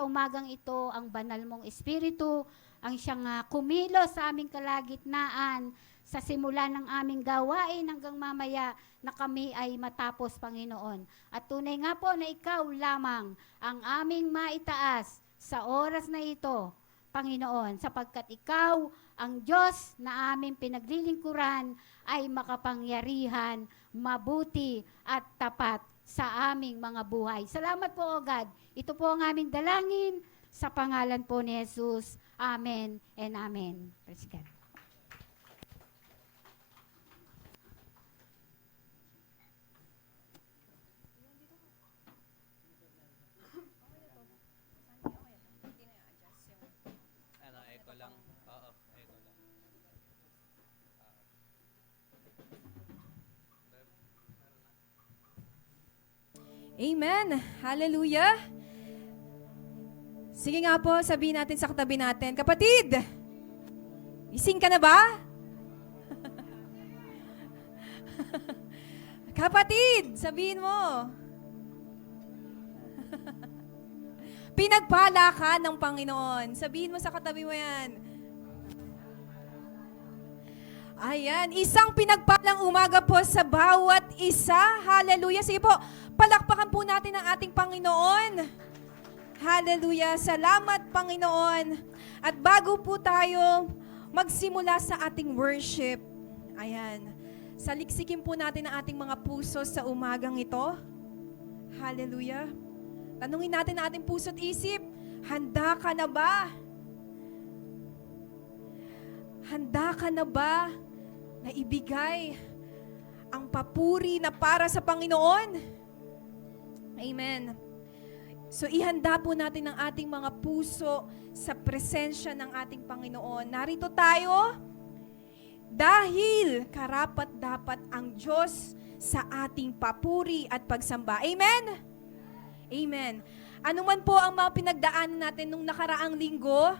sa umagang ito ang banal mong Espiritu, ang siyang kumilos sa aming kalagitnaan, sa simula ng aming gawain hanggang mamaya na kami ay matapos, Panginoon. At tunay nga po na ikaw lamang ang aming maitaas sa oras na ito, Panginoon, sapagkat ikaw ang Diyos na aming pinaglilingkuran ay makapangyarihan, mabuti at tapat sa aming mga buhay. Salamat po, O God. Ito po ang aming dalangin sa pangalan po ni Jesus. Amen and amen. Praise God. Echo lang. Oo, echo lang. Amen. Hallelujah. Sige nga po, sabihin natin sa katabi natin, kapatid, gising ka na ba? Kapatid, sabihin mo. Pinagpala ka ng Panginoon. Sabihin mo sa katabi mo yan. Ayan, isang pinagpalang umaga po sa bawat isa. Hallelujah. Sige po, palakpakan po natin ang ating Panginoon. Hallelujah. Salamat, Panginoon. At bago po tayo magsimula sa ating worship, ayan, saliksikin po natin ang ating mga puso sa umagang ito. Hallelujah. Tanungin natin ang ating puso't isip, handa ka na ba? Handa ka na ba na ibigay ang papuri na para sa Panginoon? Amen. So ihanda po natin ang ating mga puso sa presensya ng ating Panginoon. Narito tayo dahil karapat-dapat ang Diyos sa ating papuri at pagsamba. Amen? Amen. Ano man po ang mga pinagdaanan natin nung nakaraang linggo,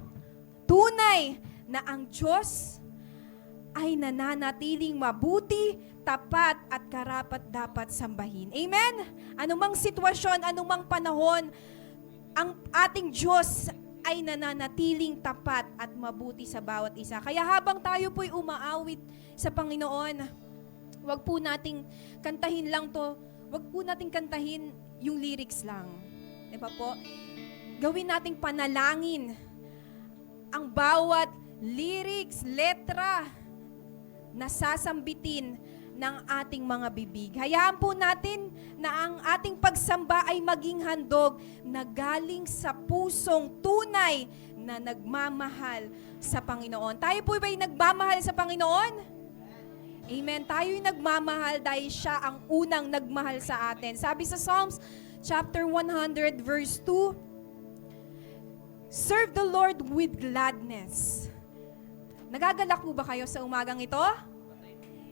tunay na ang Diyos ay nananatiling mabuti, tapat at karapat-dapat sambahin. Amen? Anumang sitwasyon, anumang panahon, ang ating Diyos ay nananatiling tapat at mabuti sa bawat isa. Kaya habang tayo po'y umaawit sa Panginoon, wag po nating kantahin lang to, wag po nating kantahin yung lyrics lang. Diba po? Gawin nating panalangin ang bawat lyrics, letra na sasambitin ng ating mga bibig. Hayaan po natin na ang ating pagsamba ay maging handog na galing sa pusong tunay na nagmamahal sa Panginoon. Tayo po ba'y nagmamahal sa Panginoon? Amen. Tayo'y nagmamahal dahil siya ang unang nagmahal sa atin. Sabi sa Psalms chapter 100 verse 2, serve the Lord with gladness. Nagagalak po ba kayo sa umagang ito?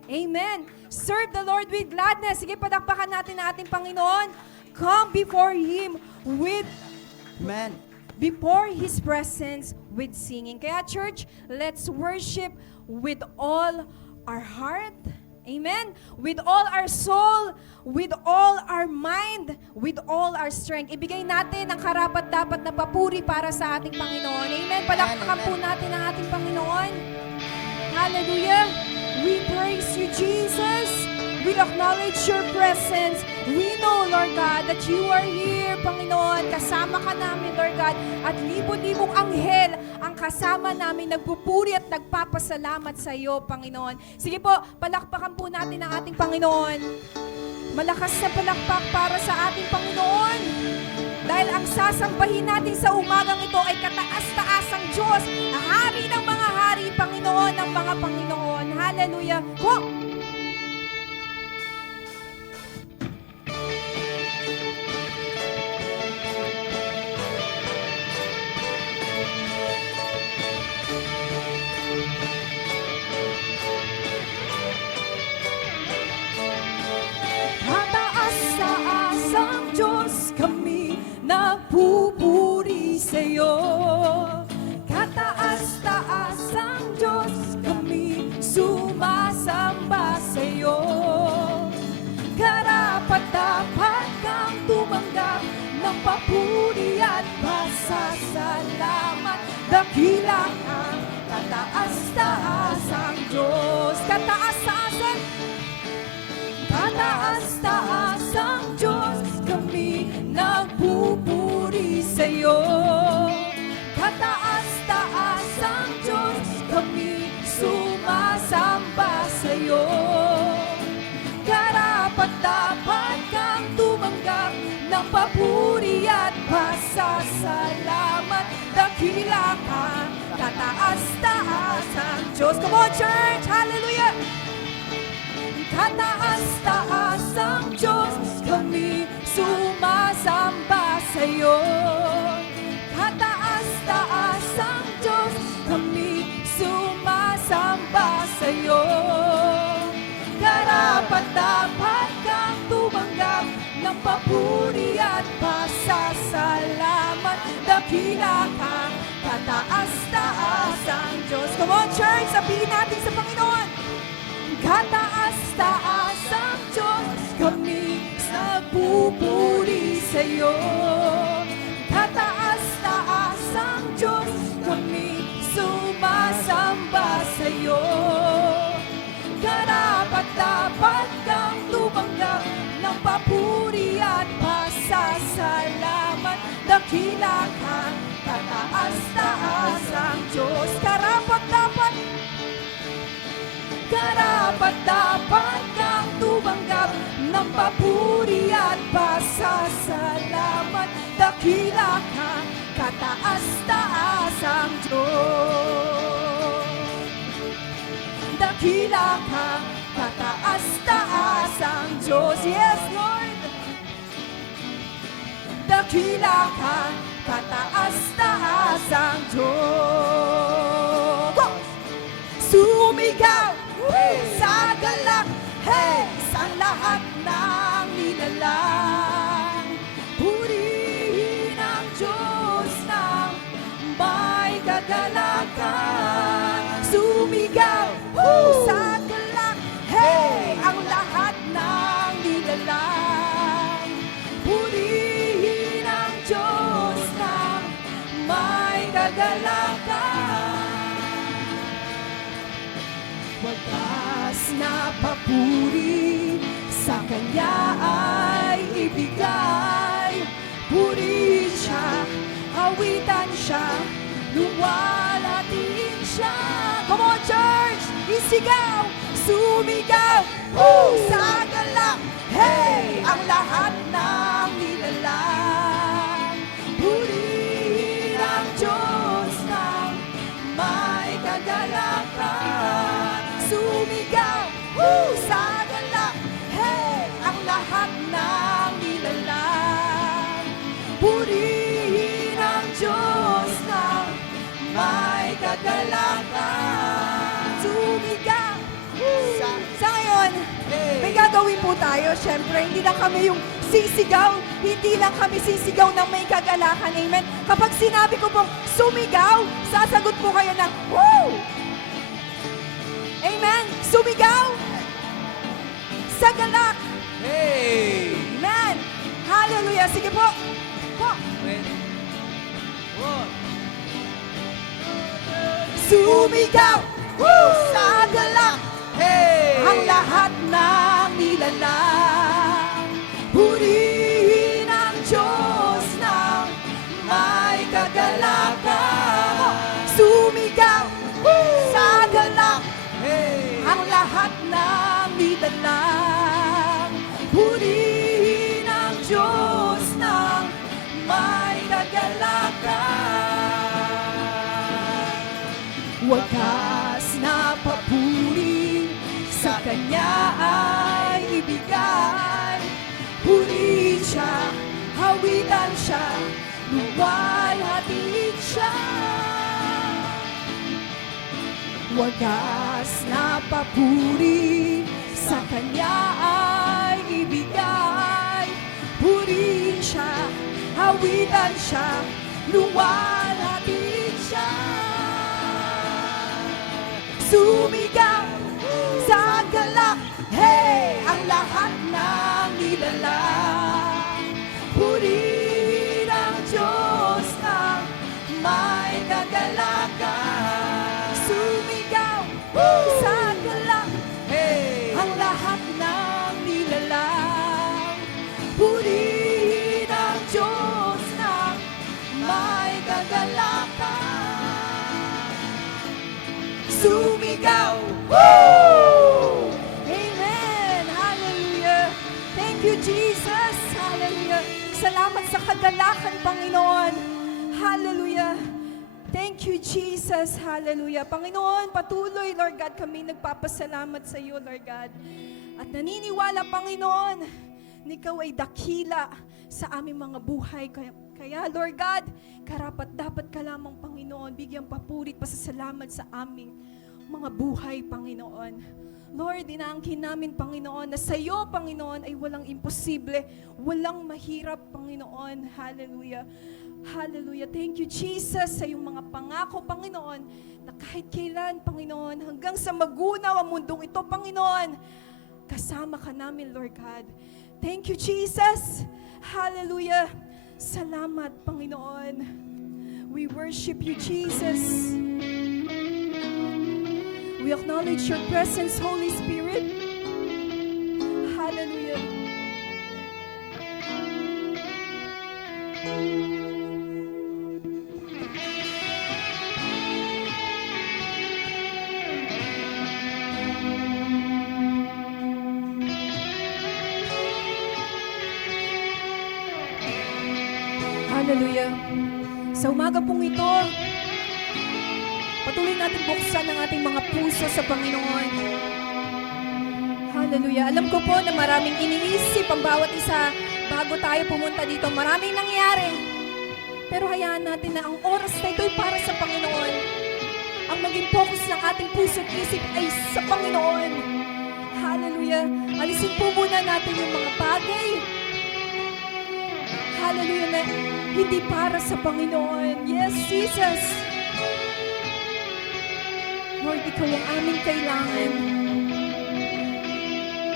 Amen. Serve the Lord with gladness. Sige, padakpakan natin ang ating Panginoon. Come before Him with Amen. before His presence with singing. Kaya church, let's worship with all our heart, amen, with all our soul, with all our mind, with all our strength. Ibigay natin ang karapat-dapat na papuri para sa ating Panginoon. Amen. Palakpakan po natin ang ating Panginoon. Hallelujah. We praise you, Jesus. We acknowledge your presence. We know, Lord God, that you are here, Panginoon. Kasama ka namin, Lord God. At libo-libong anghel ang kasama namin, nagpupuri at nagpapasalamat sa iyo, Panginoon. Sige po, palakpakan po natin ang ating Panginoon. Malakas na palakpak para sa ating Panginoon. Dahil ang sasambahin natin sa umagang ito ay kataas-taasang Diyos, Hari ng mga hari, Panginoon ng mga Panginoon. Hallelujah. Go! Kataas-taasang Diyos, kami nagpupuri sa iyo. Kataas-taasang Diyos, kami sumasamba sa iyo. Karapat-dapat kang tumanggap ng papuri at pasasalamat. dakila ka, kataas-taas ang Diyos. Kataas-taasan, kataas-taas ang Diyos, kami nagpupuri sa'yo. Kataas-taas ang Diyos, kami sumasamba sa'yo. Karapat-dapat kang tumanggap ng papuri at pasasalamat. Dakila ka, kataas-taas ang Diyos. Come on, church! Hallelujah! Kataas-taas ang Diyos, kami sumasamba sa'yo. Kataas-taas ang Diyos, kami sumasamba sa'yo. Karapat-dapat kang tumanggap ng papuri at pasasalamat. Dakila ka, kataas-taas ang Diyos. Come on, church! Sabihin natin sa Panginoon. Kataas-taas ang Diyos, kami nagpupuri sa'yo. Kataas-taas ang Diyos, kami sumasamba sa'yo. Karapat-dapat kang tumanggap ng papuri at pasasalamat. Dakila ka, kataas-taas ang Diyos. Karapat-dapat kang tumanggap ng papuri at pasasalamat. Dakila ka, kataas-taas ang Diyos. Dakila ka, kataas-taas ang Diyos. Yes, Lord! Dakila ka, kataas-taas ang Diyos. Go! Sumigaw sa galak, hey, sa lahat ng nilalang. Purihin ang Diyos ng may kagalakan. Sumigaw sa galak, hey, ang lahat ng nilalang. Purihin ang Diyos ng may kagalakan. Wagas na papuri sa Kanya ay ibigay. Purihin siya, awitan siya, luwalhatiin siya. Come on, church! Isigaw, sumigaw, sa galak, hey, ang lahat ng nilalang. Purihin ang Diyos ng may kagalakan. Sumigaw, sa galak, hey, ang lahat ng nilalang. Purihin ang Diyos ng may kagalakan. Sumigaw. Sa ngayon, may gagawin po tayo. Siyempre, hindi lang kami yung sisigaw. Hindi lang kami sisigaw ng may kagalakan. Amen. Kapag sinabi ko pong sumigaw, sasagot po kayo ng woo! Amen. Sumigaw sa galak. Hey! Amen. Hallelujah. Sige po. Po. Sumigaw sa galak. Hey! Ang lahat ng nilalang. Purihin ang Diyos ng may kagalakan. Sumigaw sa galak. Hey! Ang lahat ng nilalang. Purihin ang Diyos ng may kagalakan. Wagas na papuri sa Kanya ay ibigay. Purihin siya, hawitan siya, luwalhatiin siya. Wagas na papuri sa Kanya ay ibigay. Purihin siya, hawitan siya, luwalhatiin siya. Sumigaw sa galak, hey, ang lahat ng nilalang. Purihin ang Diyos ng may kagalakan. kagalakan. Sumigaw! Amen! Hallelujah! Thank you, Jesus! Hallelujah! Salamat sa kagalakan, Panginoon! Hallelujah! Thank you, Jesus! Hallelujah! Panginoon, patuloy, Lord God, kami nagpapasalamat sa iyo, Lord God. At naniniwala, Panginoon, na ikaw ay dakila sa aming mga buhay. Kaya, Lord God, karapat dapat ka lamang, Panginoon, bigyang papurit, pasasalamat sa aming mga buhay, Panginoon. Lord, inaangkin namin, Panginoon, na sa iyo, Panginoon, ay walang imposible, walang mahirap, Panginoon. Hallelujah. Hallelujah. Thank you, Jesus, sa iyong mga pangako, Panginoon, na kahit kailan, Panginoon, hanggang sa magunaw ang mundong ito, Panginoon, kasama ka namin, Lord God. Thank you, Jesus. Hallelujah. Salamat, Panginoon. We worship you, Jesus. We acknowledge your presence, Holy Spirit. Hallelujah. Hallelujah. Sa umaga pong ito, patuloy natin buksan ang ating mga puso sa Panginoon. Hallelujah. Alam ko po na maraming iniisip ang bawat isa bago tayo pumunta dito. Maraming nangyari. Pero hayaan natin na ang oras na ito ay para sa Panginoon. Ang maging focus ng ating puso at isip ay sa Panginoon. Hallelujah. Alisin po muna natin yung mga bagay. Hallelujah, na hindi para sa Panginoon. Yes, Jesus. Lord, ikaw ang aming kailangan.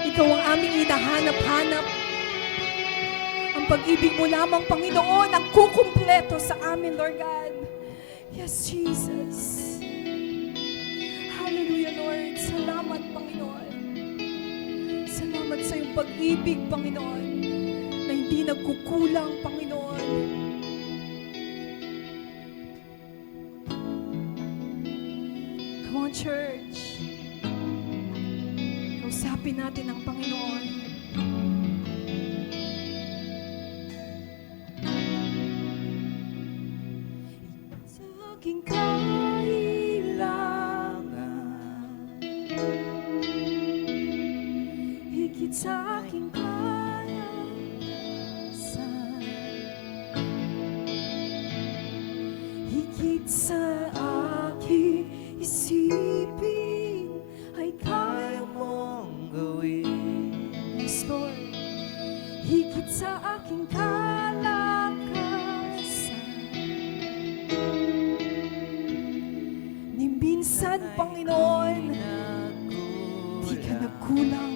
Ikaw ang aming hinahanap-hanap. Ang pag-ibig mo lamang, Panginoon, ang kukumpleto sa amin, Lord God. Yes, Jesus. Hallelujah, Lord. Salamat, Panginoon. Salamat sa iyong pag-ibig, Panginoon, na hindi nagkukulang, Panginoon. Come on, church. Kausapin natin ang Panginoon. Sa aking kailangan, higit sa aking kalasan, higit sa aking isipin, ay kaya mong gawin. Yes, Lord. Higit sa aking kalakasan, ni minsan, Panginoon, di ka nagkulang.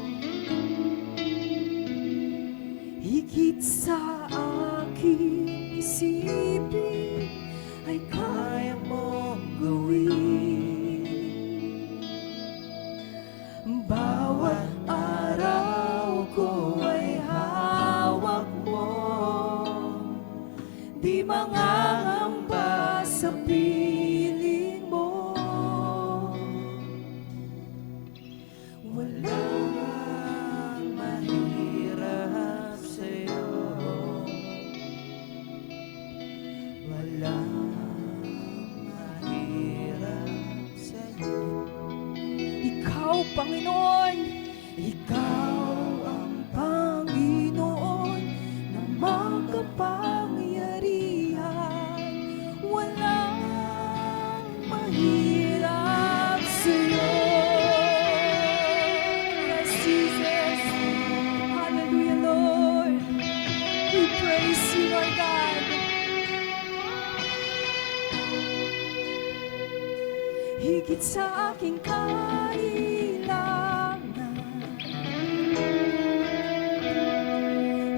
Higit sa aking isipin, ay kaya mong gawin. Bawat araw ko ay hawak mo, di mangangamba sa piling mo. Walang mahirap sa'yo. Walang mahirap sa'yo. Ikaw, Panginoon, ikaw ang Panginoon na makapangyarihan. Walang mahirap sa'yo. Yes, Jesus. Hallelujah, Lord. We praise you, Lord God. Higit sa aking kailangan,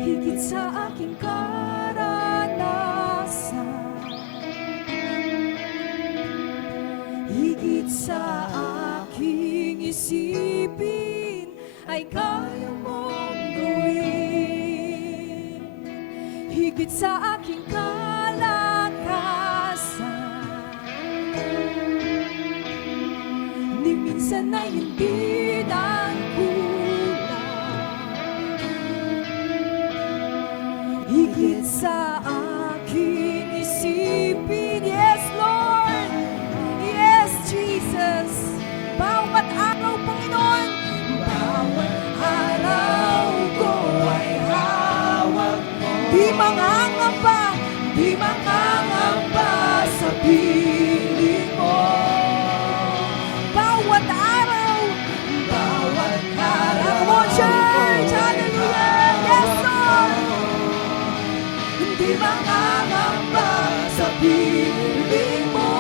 higit sa aking karanasan, higit sa aking isipin, ay kaya mong gawin. Higit sa aking kalakasan, ay hindi nagkulang. Higit sa aking isipin, yes Lord, yes Jesus. Bawat araw, Panginoon, bawat araw ko ay hawak mo. Di mangangamba, di mangangamba sa piling mo. Bawat araw, bawat araw. Come on, church! Hallelujah! Yes, Lord! Hindi mangangamba sa piling mo.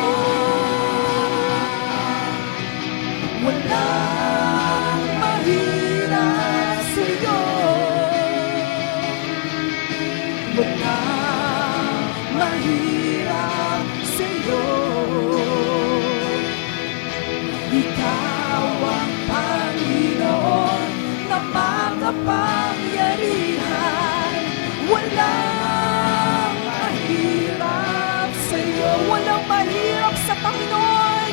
Walang mahirap sa'yo. Walang mahirap sa'yo. Ikaw ang Panginoon na makapangyarihan. Walang mahirap sa'yo. Walang mahirap sa Panginoon.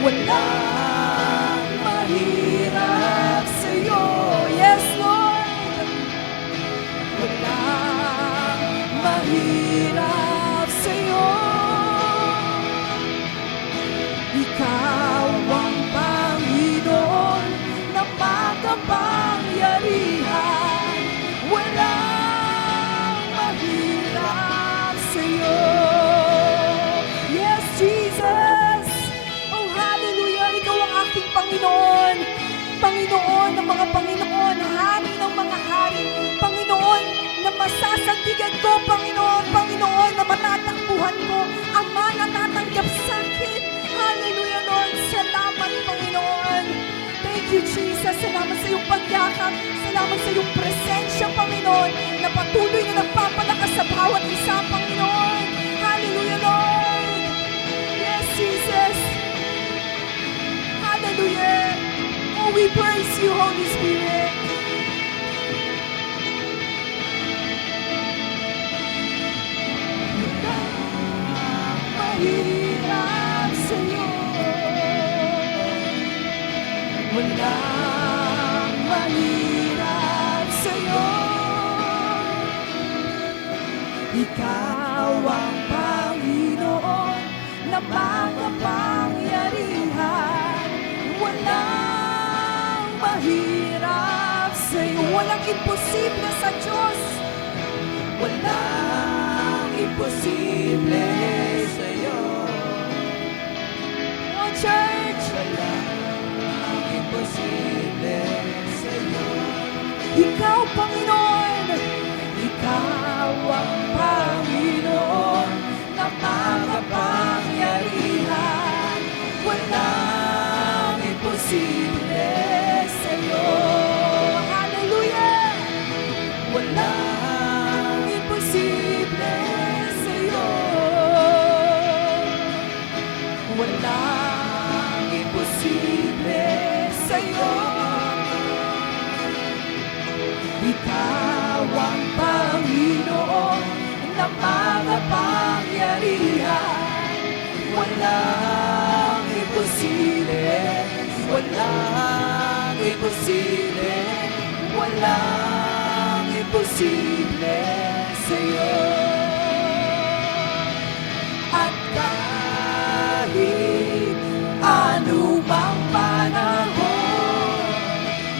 Walang mahirap sa'yo. Yes, Lord. Walang mahirap sa'yo. Ikaw ang Panginoon na makapangyarihan. Walang mahirap sa'yo. Yes, Jesus! Oh, hallelujah! Ikaw ang aking Panginoon. Panginoon ng mga Panginoon, Hari ng mga Hari. Panginoon na masasandigan ko, Panginoon. Panginoon na matatakbuhan ko. Ama na tatanggap sa akin. Hallelujah, Lord. Salamat, Panginoon. Thank you, Jesus. Salamat sa iyong pagyakap. Salamat sa iyong presensya, Panginoon, na patuloy na nagpapalakas sa bawat isa, Panginoon. Hallelujah, Lord. Yes, Jesus. Hallelujah. Oh, we praise you, Holy Spirit. Mahirap sa'yo. Walang mahirap sa'yo. Ikaw ang Panginoon na makapangyarihan. Walang mahirap sa'yo. Walang imposible sa Diyos. Walang imposible sa'yo. Oh, church! Walang imposible sa'yo. Ikaw, Panginoon, Ikaw ang Panginoon na makapangyarihan. Walang imposible sa'yo. hallelujah! Walang imposible sa'yo. Walang imposible sa'yo. Ikaw ang Panginoon na makapangyarihan. Walang imposible. Walang imposible. Walang imposible sa'yo. At kahit anumang panahon,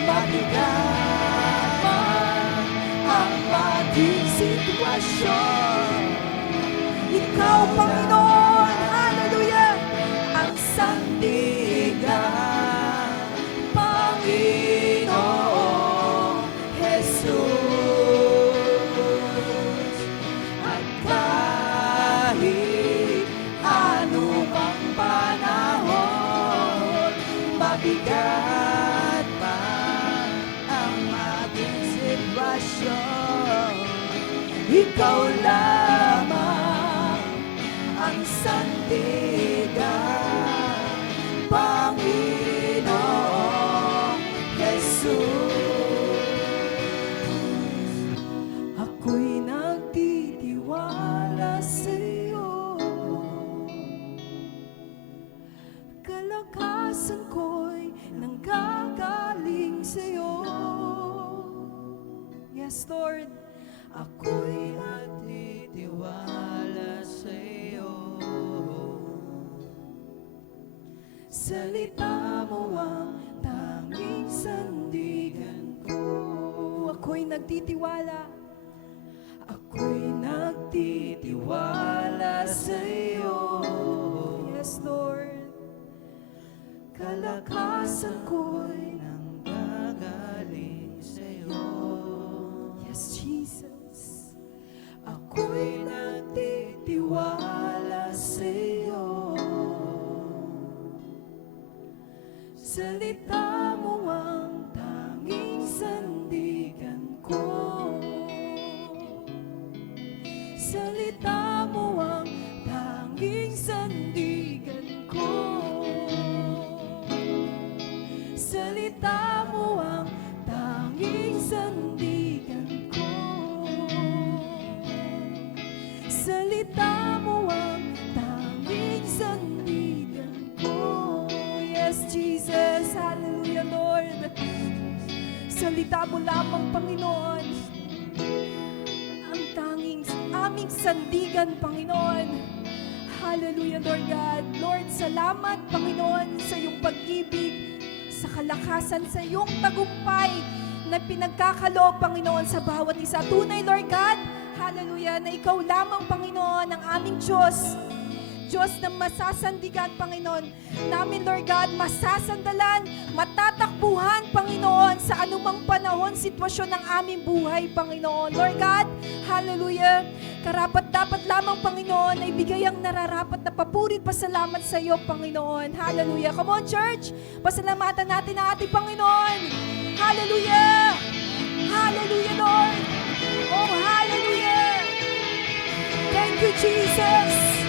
mabigat man ang maging sitwasyon, ikaw, Panginoon, hallelujah, ang sandigan, Panginoong Jesus. At kahit anumang panahon, mabigat man ang maging sitwasyon, ikaw lamang ang sandigan, Panginoong Jesus. Ako'y nagtitiwala sa'yo. Kalakasan ko'y nang ako'y nagtitiwala sa'yo. Salita mo ang tanging sandigan ko. Ako'y nagtitiwala. Ako'y nagtitiwala sa'yo. Yes, Lord. Kalakasan ko'y nanggagaling sa'yo. Yes, Jesus. Ako'y nagtitiwala sa'yo. Salita mo ang tanging sandigan ko. Salita mo ang tanging sandigan ko. Salita mo ang tanging sandigan ko. Salita mo ang tanging sandigan ko. Yes, Jesus. Hallelujah, Lord. Salita mo lamang, Panginoon. Ang tanging aming sandigan, Panginoon. Hallelujah, Lord God. Lord, salamat, Panginoon, sa iyong pag-ibig, sa kalakasan, sa iyong tagumpay na pinagkakaloob, Panginoon, sa bawat isa. Tunay, Lord God, hallelujah, na ikaw lamang, Panginoon, ang aming Diyos. Diyos na masasandigan, Panginoon. Namin, Lord God, masasandalan, matatakbuhan, Panginoon, sa anumang panahon, sitwasyon ng aming buhay, Panginoon. Lord God, hallelujah. Karapat-dapat lamang, Panginoon, na ibigay ang nararapat na papuri, pasalamat sa iyo, Panginoon. Hallelujah. Come on, church. Pasalamatan natin ang ating Panginoon. Hallelujah. Hallelujah, Lord. Oh, hallelujah. Thank you, Jesus.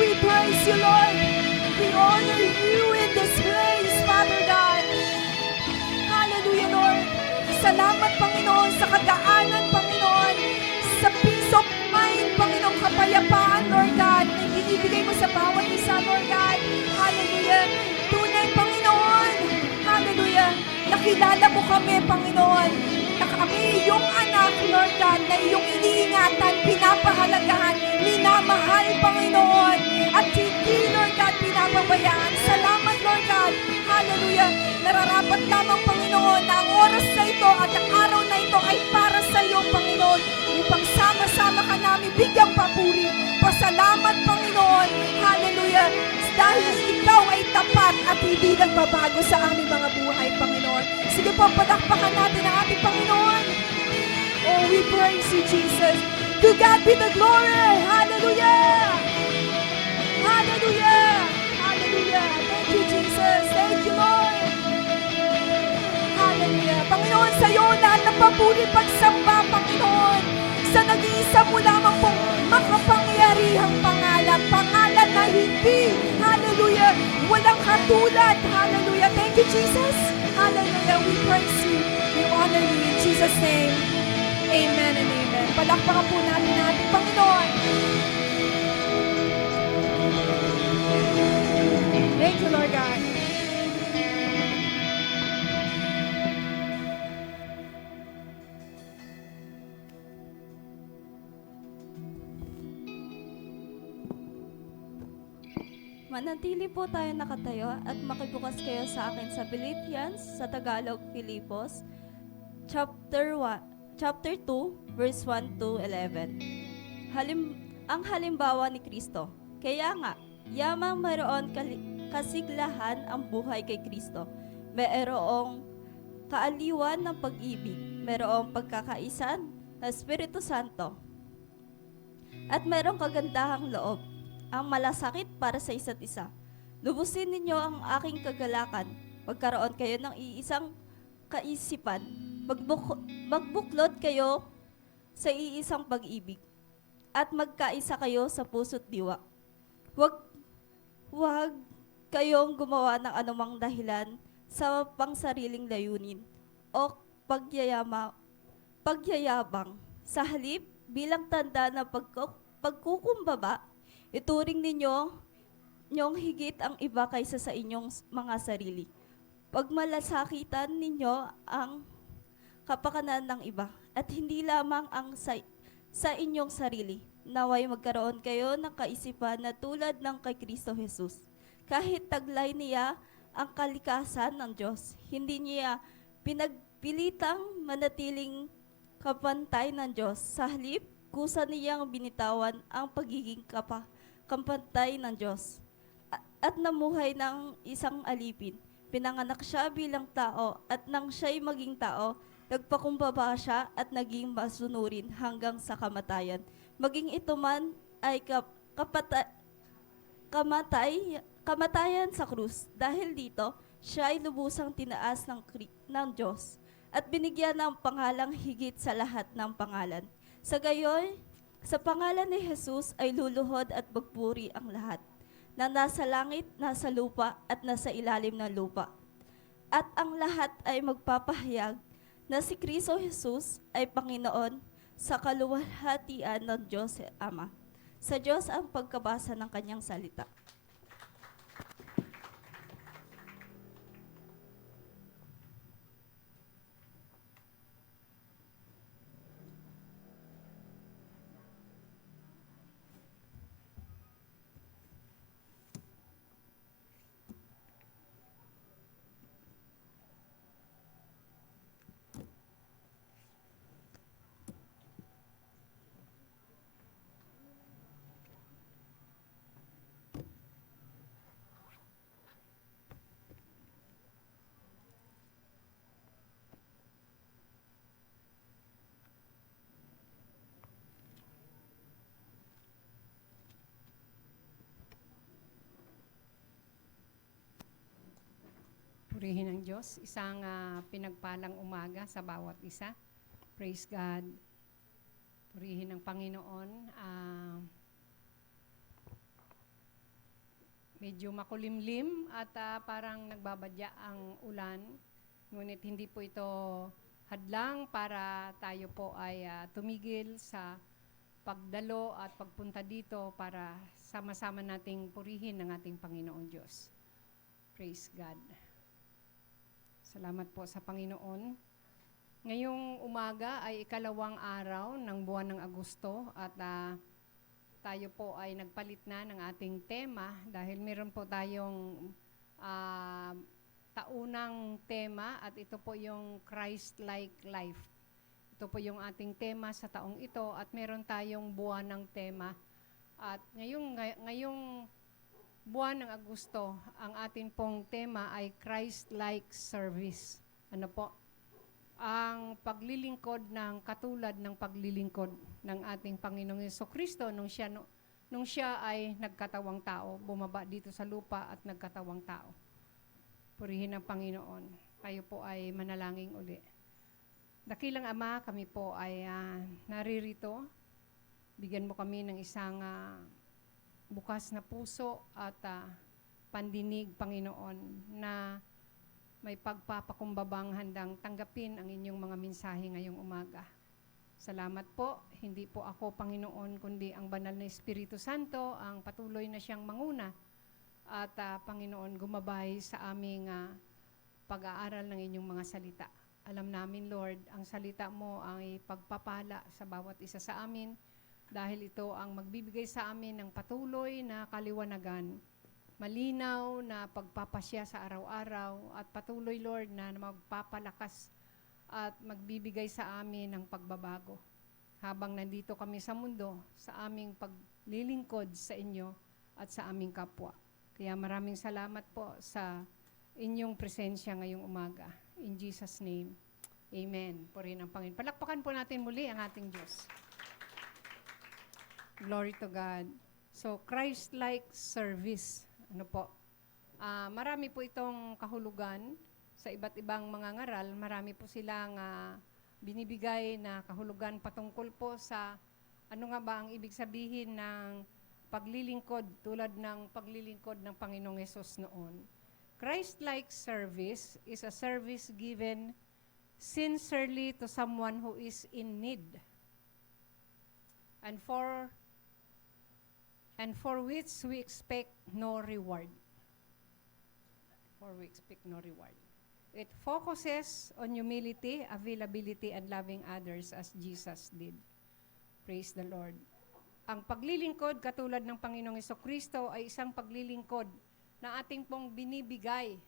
We praise you, Lord. We honor you in this place, Father God. Hallelujah, Lord. Salamat, Panginoon, sa kagaanan, Panginoon, sa peace of mind, Panginoon, kapayapaan, Lord God, na ibibigay mo sa bawat isa, Lord God. Hallelujah. Tunay, Panginoon. Hallelujah. Nakilala mo kami, Panginoon, na kami iyong anak, Lord God, na iyong iniingatan, pinapahalagahan, minamahal, Panginoon, at hindi, Lord God, pinapabayaan. Salamat, Lord God. Hallelujah. Nararapat lamang, Panginoon, na ang oras na ito at ang araw na ito ay para sa iyo, Panginoon, upang sama-sama ka namin bigyang papuri. Pasalamat, Panginoon. Hallelujah. Dahil ikaw ay tapat at hindi nagbabago sa aming mga buhay, Panginoon. Sige po, palakpakan natin ang ating Panginoon. Oh, we praise you, Jesus. To God be the glory. Hallelujah. Hallelujah. Hallelujah. Thank you, Jesus. Thank you, Lord. Hallelujah. Panginoon, sa iyo lahat ng papuri pagsamba, Panginoon. Sa nag-iisa mo lamang pong makapangyarihang pangalan. Pangalan na hindi, hallelujah, walang katulad. Hallelujah. Thank you, Jesus. Hallelujah. We praise you. We honor you in Jesus' name. Amen and amen. Palakpakan po natin ang ating Panginoon. Thank you, Lord God. Manatili po tayo nakatayo at makibukas kayo sa akin sa Philippians, sa Tagalog, Filipos, chapter 2, verse 1 to 11. Ang halimbawa ni Kristo. Kaya nga, yamang mayroon kasiglahan ang buhay kay Kristo. Mayroong kaaliwan ng pag-ibig. Mayroong pagkakaisan ng Espiritu Santo. At mayroong kagandahang loob, ang malasakit para sa isa't isa. Lubusin ninyo ang aking kagalakan. Magkaroon kayo ng iisang kaisipan. Magbuklod kayo sa iisang pag-ibig. At magkaisa kayo sa puso't diwa. Huwag kayong gumawa ng anumang dahilan sa pangsariling layunin o pagyayabang. Sa halip, bilang tanda ng pagkukumbaba, ituring ninyong higit ang iba kaysa sa inyong mga sarili. Pagmalasakitan ninyo ang kapakanan ng iba at hindi lamang ang sa inyong sarili. Naway magkaroon kayo ng kaisipan na tulad ng kay Kristo Jesus. Kahit taglay niya ang kalikasan ng Diyos, hindi niya pinagpilitang manatiling kapantay ng Diyos. Sa halip, kusa niyang binitawan ang pagiging kapantay ng Diyos at namuhay ng isang alipin. Pinanganak siya bilang tao at nang siya'y maging tao, nagpakumbaba siya at naging masunurin hanggang sa kamatayan. Maging ito man ay kamatayan sa krus. Dahil dito, siya ay lubusang tinaas ng Diyos at binigyan ng pangalang higit sa lahat ng pangalan. Sa gayon, sa pangalan ni Jesus ay luluhod at magpuri ang lahat na nasa langit, nasa lupa, at nasa ilalim ng lupa. At ang lahat ay magpapahayag na si Kristo Jesus ay Panginoon sa kaluwalhatian ng Diyos Ama. Sa Diyos ang pagkabasa ng kanyang salita. Purihin ang Diyos. Isang pinagpalang umaga sa bawat isa. Praise God. Purihin ang Panginoon. Medyo makulimlim at parang nagbabadya ang ulan. Ngunit hindi po ito hadlang para tayo po ay tumigil sa pagdalo at pagpunta dito para sama-sama nating purihin ang ating Panginoon Diyos. Praise God. Salamat po sa Panginoon. Ngayong umaga ay ikalawang araw ng buwan ng Agosto at tayo po ay nagpalit na ng ating tema dahil meron po tayong taunang tema at ito po yung Christ-like life. Ito po yung ating tema sa taong ito at meron tayong buwan ng tema. At ngayong buwan ng Agosto, ang atin pong tema ay Christ-like service. Ano po? Ang paglilingkod ng katulad ng paglilingkod ng ating Panginoong Jesucristo nung siya ay nagkatawang tao, bumaba dito sa lupa at nagkatawang tao. Purihin ang Panginoon. Tayo po ay manalangin uli. Dakilang Ama, kami po ay naririto. Bigyan mo kami ng isang bukas na puso at pandinig, Panginoon, na may pagpapakumbabang handang tanggapin ang inyong mga mensahe ngayong umaga. Salamat po, hindi po ako, Panginoon, kundi ang banal na Espiritu Santo, ang patuloy na siyang manguna at Panginoon, gumabay sa aming pag-aaral ng inyong mga salita. Alam namin, Lord, ang salita mo ay pagpapala sa bawat isa sa amin, dahil ito ang magbibigay sa amin ng patuloy na kaliwanagan, malinaw na pagpapasya sa araw-araw at patuloy, Lord, na magpapalakas at magbibigay sa amin ng pagbabago. Habang nandito kami sa mundo, sa aming paglilingkod sa inyo at sa aming kapwa. Kaya maraming salamat po sa inyong presensya ngayong umaga. In Jesus' name, Amen. Purihin ang Panginoon. Palakpakan po natin muli ang ating Diyos. Glory to God. So, Christ-like service. Ano po? Marami po itong kahulugan sa iba't ibang mga ngaral. Marami po silang binibigay na kahulugan patungkol po sa ano nga ba ang ibig sabihin ng paglilingkod tulad ng paglilingkod ng Panginoong Hesus noon. Christ-like service is a service given sincerely to someone who is in need and for which we expect no reward. For we expect no reward. It focuses on humility, availability, and loving others as Jesus did. Praise the Lord. Ang paglilingkod katulad ng Panginoong Hesukristo ay isang paglilingkod na ating pong binibigay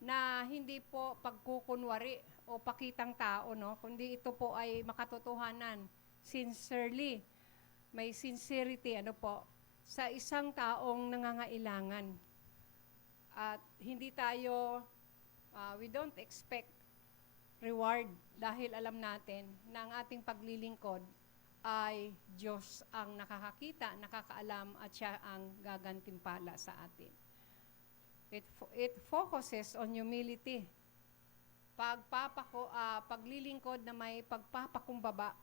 na hindi po pagkukunwari o pakitang tao, no? Kundi ito po ay makatotohanan, sincerely, may sincerity, sa isang taong nangangailangan. At hindi tayo, we don't expect reward dahil alam natin na ang ating paglilingkod ay Diyos ang nakakakita, nakakaalam at siya ang gagantimpala sa atin. It focuses on humility. Paglilingkod na may pagpapakumbaba,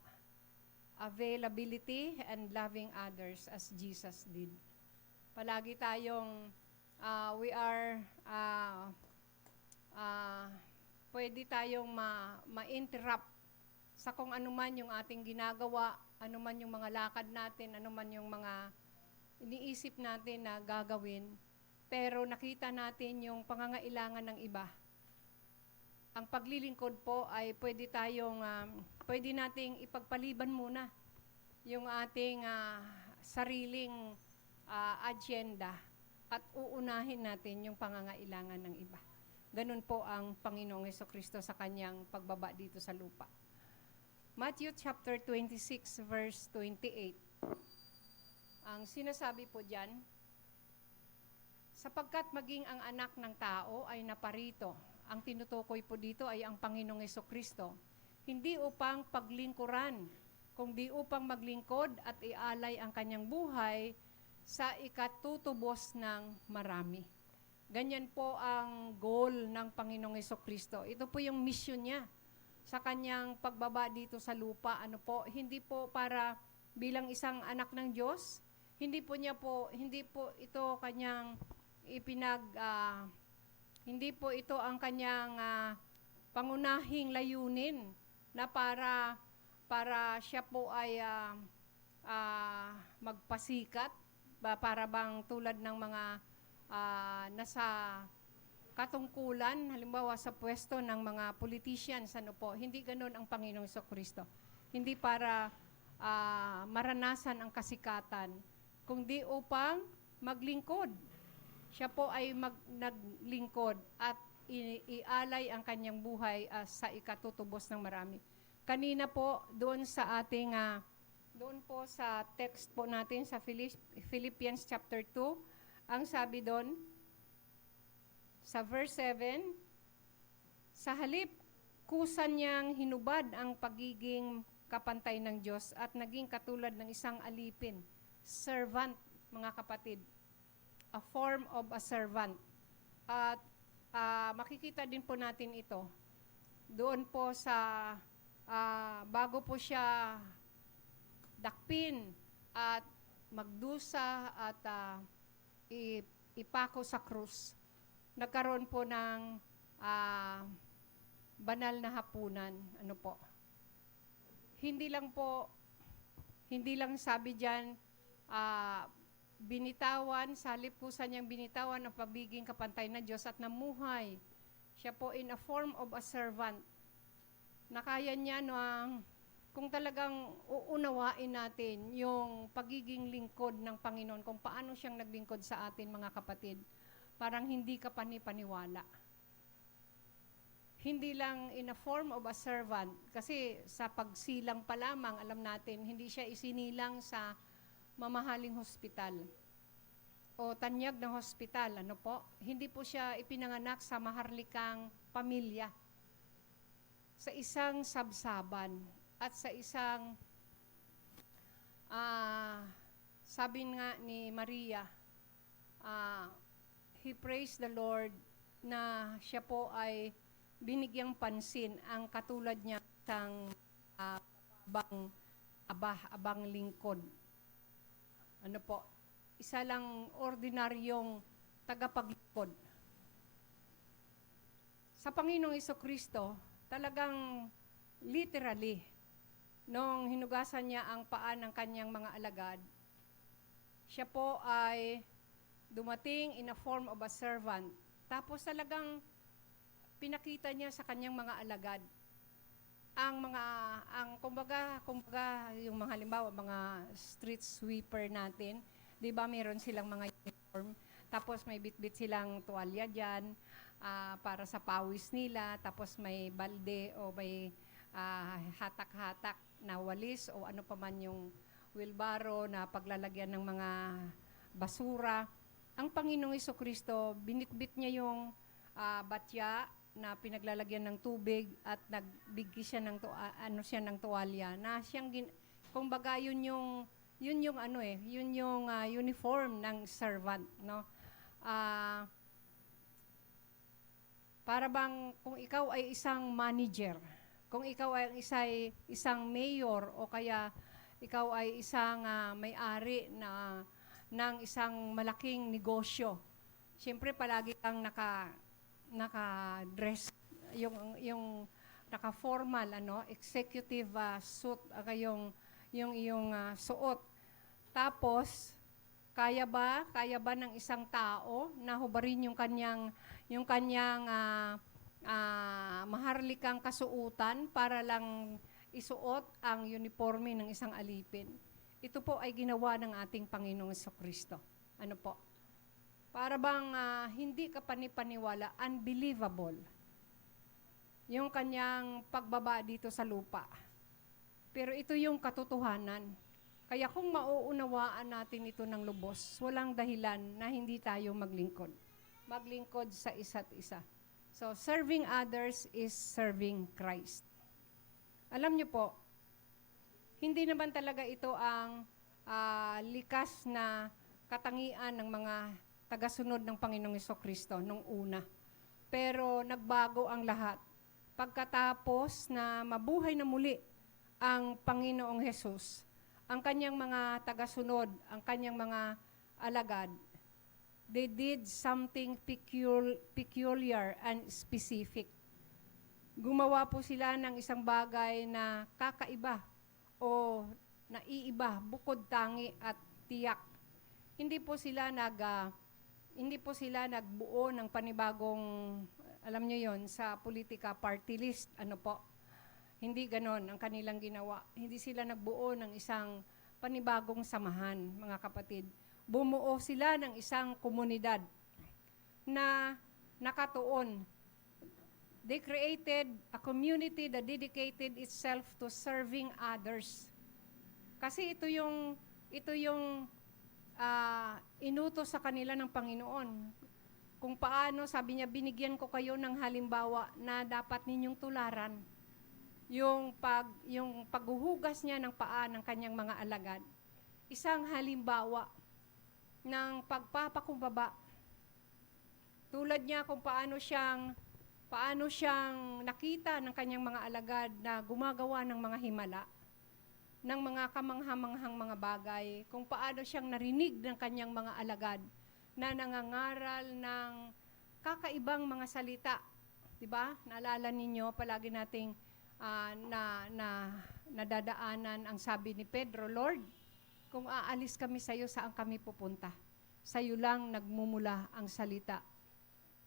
availability, and loving others as Jesus did. Palagi tayong pwede tayong ma-interrupt sa kung anuman yung ating ginagawa, anuman yung mga lakad natin, anuman yung mga iniisip natin na gagawin, pero nakita natin yung pangangailangan ng iba. Ang paglilingkod po ay pwede nating ipagpaliban muna yung ating sariling agenda at uunahin natin yung pangangailangan ng iba. Ganun po ang Panginoong Hesukristo sa kanyang pagbaba dito sa lupa. Matthew chapter 26 verse 28. Ang sinasabi po diyan, sapagkat maging ang anak ng tao ay naparito. Ang tinutukoy po dito ay ang Panginoong Hesukristo. Hindi upang paglingkuran, kundi upang maglingkod at ialay ang kanyang buhay sa ikatutubos ng marami. Ganyan po ang goal ng Panginoong Hesukristo. Ito po yung mission niya sa kanyang pagbaba dito sa lupa. Hindi po para bilang isang anak ng Diyos, hindi po ito kanyang hindi po ito ang kanyang pangunahing layunin na para siya po ay magpasikat, para bang tulad ng mga nasa katungkulan, halimbawa sa pwesto ng mga politicians, hindi ganoon ang Panginoong Hesukristo. Hindi para maranasan ang kasikatan, kundi upang maglingkod. Siya po ay naglingkod at ialay ang kanyang buhay sa ikatutubos ng marami. Kanina po, doon po sa text po natin sa Philippians chapter 2, ang sabi doon, sa verse 7, sa halip, kusa niyang hinubad ang pagiging kapantay ng Diyos at naging katulad ng isang alipin. Servant, mga kapatid. A form of a servant. At makikita din po natin ito. Doon po sa, bago po siya dakpin at magdusa at ipako sa krus, nagkaroon po ng banal na hapunan. Hindi lang sabi diyan binitawan, sa halip kusa niyang binitawan ang pagiging kapantay na Diyos at namuhay. Siya po in a form of a servant. Nakaya niya kung talagang uunawain natin yung pagiging lingkod ng Panginoon, kung paano siyang naglingkod sa atin, mga kapatid, parang hindi ka panipaniwala. Hindi lang in a form of a servant, kasi sa pagsilang pa lamang, alam natin, hindi siya isinilang sa mamahaling hospital o tanyag ng hospital. Hindi po siya ipinanganak sa maharlikang pamilya. Sa isang sabsaban at sa isang, sabi nga ni Maria, he praised the Lord na siya po ay binigyang pansin ang katulad niya ng abang lingkod. Isa lang ordinaryong tagapaglingkod. Sa Panginoong Hesukristo, talagang literally, nung hinugasan niya ang paa ng kanyang mga alagad, siya po ay dumating in a form of a servant. Tapos talagang pinakita niya sa kanyang mga alagad kumbaga yung mga halimbawa mga street sweeper natin, 'di ba meron silang mga uniform, tapos may bitbit silang tuwalya diyan para sa pawis nila, tapos may balde o may hatak-hatak na walis o ano pa man yung wheelbarrow na paglalagyan ng mga basura. Ang Panginoong Jesucristo, binitbit niya yung batya na pinaglalagyan ng tubig at nagbigay siya ng ng tuwalya na kumbaga yun yung uniform ng servant, no? Para bang kung ikaw ay isang manager, kung ikaw ay isang mayor o kaya ikaw ay isang may-ari ng isang malaking negosyo, siyempre palagi kang naka-dress, yung naka-formal, executive suit, yung iyong suot. Tapos, kaya ba ng isang tao na hubarin yung kanyang maharlikang kasuutan para lang isuot ang uniforme ng isang alipin? Ito po ay ginawa ng ating Panginoong Jesucristo. Ano po? Para bang hindi ka panipaniwala, unbelievable, yung kanyang pagbaba dito sa lupa. Pero ito yung katotohanan. Kaya kung mauunawaan natin ito ng lubos, walang dahilan na hindi tayo maglingkod. Maglingkod sa isa't isa. So, serving others is serving Christ. Alam niyo po, hindi naman talaga ito ang likas na katangian ng mga tagasunod ng Panginoong Jesucristo nung una. Pero nagbago ang lahat. Pagkatapos na mabuhay na muli ang Panginoong Jesus, ang kanyang mga tagasunod, ang kanyang mga alagad, they did something peculiar and specific. Gumawa po sila ng isang bagay na kakaiba o naiiba, bukod tangi at tiyak. Hindi po sila nagbuo ng panibagong, alam niyo yon, sa politika party list, Hindi ganon ang kanilang ginawa. Hindi sila nagbuo ng isang panibagong samahan, mga kapatid. Bumuo sila ng isang komunidad na nakatuon. They created a community that dedicated itself to serving others. Kasi ito yung inutos sa kanila ng Panginoon. Kung paano, sabi niya, binigyan ko kayo ng halimbawa na dapat ninyong tularan. Yung paghuhugas niya ng paa ng kanyang mga alagad. Isang halimbawa ng pagpapakumbaba. Tulad niya kung paano siyang nakita ng kanyang mga alagad na gumagawa ng mga himala, ng mga kamanghamanghang mga bagay, kung paano siyang narinig ng kanyang mga alagad na nangangaral ng kakaibang mga salita. Diba? Naalala ninyo, palagi nating nadadaanan ang sabi ni Pedro, Lord, kung aalis kami sa iyo, saan kami pupunta? Sa iyo lang nagmumula ang salita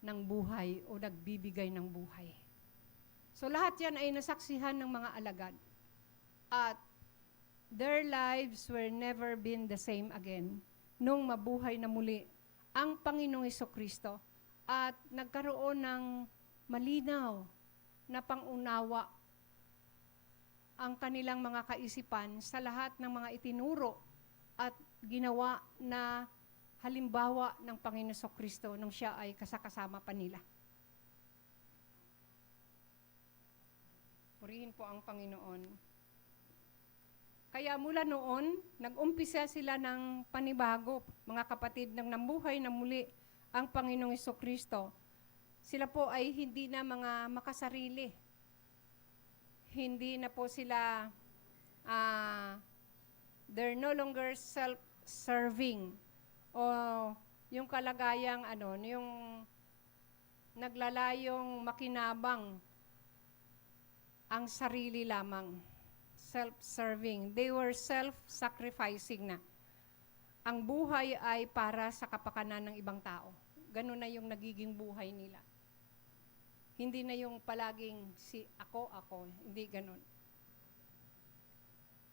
ng buhay o nagbibigay ng buhay. So lahat yan ay nasaksihan ng mga alagad. At their lives were never been the same again nung mabuhay na muli ang Panginoong Jesucristo at nagkaroon ng malinaw na pangunawa ang kanilang mga kaisipan sa lahat ng mga itinuro at ginawa na halimbawa ng Panginoong Jesucristo nung siya ay kasakasama pa nila. Purihin po ang Panginoon. Kaya mula noon, nag-umpisa sila ng panibago, mga kapatid, nang namuhay na muli ang Panginoong Jesucristo. Sila po ay hindi na mga makasarili. Hindi na po sila, they're no longer self-serving. O yung kalagayang, yung naglalayong makinabang ang sarili lamang. Self-serving. They were self-sacrificing na. Ang buhay ay para sa kapakanan ng ibang tao. Ganun na yung nagiging buhay nila. Hindi na yung palaging si ako, hindi ganon.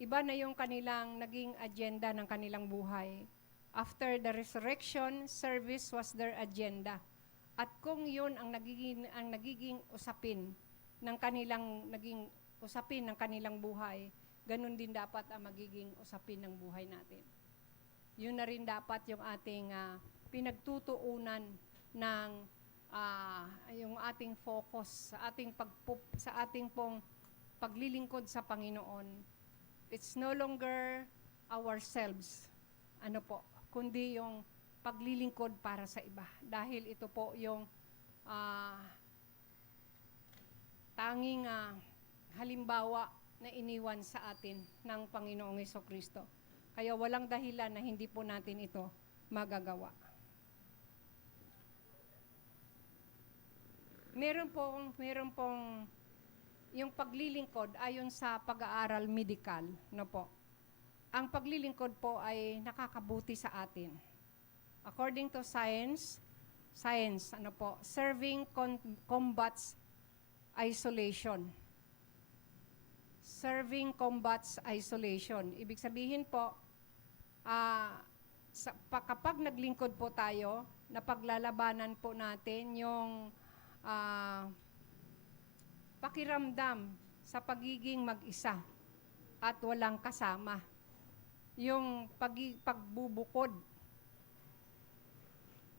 Iba na yung kanilang naging agenda ng kanilang buhay. After the resurrection, service was their agenda. At kung yun ang nagiging usapin ng kanilang buhay, ganun din dapat ang magiging usapin ng buhay natin. Yun na rin dapat yung ating pinagtutuunan ng yung ating focus sa ating pong paglilingkod sa Panginoon. It's no longer ourselves, kundi yung paglilingkod para sa iba. Dahil ito po yung tanging halimbawa na iniwan sa atin ng Panginoong Hesukristo. Kaya walang dahilan na hindi po natin ito magagawa. Meron pong yung paglilingkod ayon sa pag-aaral medical, po. Ang paglilingkod po ay nakakabuti sa atin. According to science, serving combats isolation. Serving combats isolation. Ibig sabihin po, kapag naglingkod po tayo, napaglalabanan po natin yung pakiramdam sa pagiging mag-isa at walang kasama. Yung pagbubukod.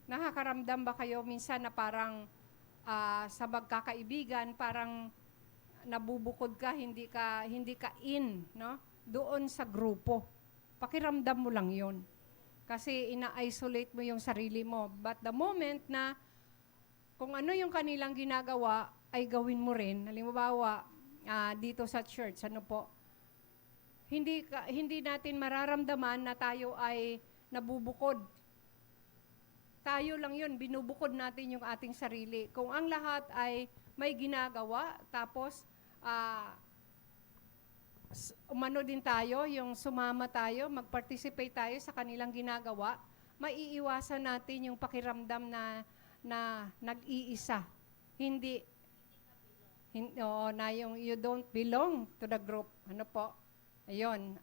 Nakakaramdam ba kayo minsan na parang sa magkakaibigan, parang nabubukod ka, hindi ka in, no? Doon sa grupo. Pakiramdam mo lang yon. Kasi ina-isolate mo yung sarili mo. But the moment na kung ano yung kanilang ginagawa, ay gawin mo rin. Halimbawa, dito sa church, hindi natin mararamdaman na tayo ay nabubukod. Tayo lang yun, binubukod natin yung ating sarili. Kung ang lahat ay may ginagawa, tapos umano din tayo, yung sumama tayo, mag-participate tayo sa kanilang ginagawa, maiiwasan natin yung pakiramdam na nag-iisa. Na yung you don't belong to the group. Ayun.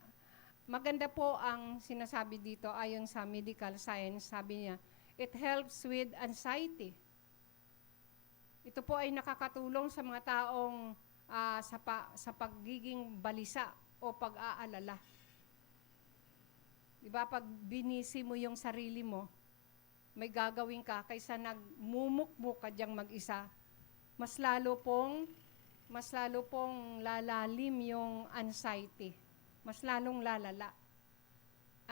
Maganda po ang sinasabi dito ayon sa medical science. Sabi niya, it helps with anxiety. Ito po ay nakakatulong sa mga taong sa pagiging balisa o pag-aalala. Diba, pag binisi mo yung sarili mo, may gagawin ka kaysa nagmumukmuk ka diyang mag-isa, mas lalo pong lalalim yung anxiety. Mas lalong lalala.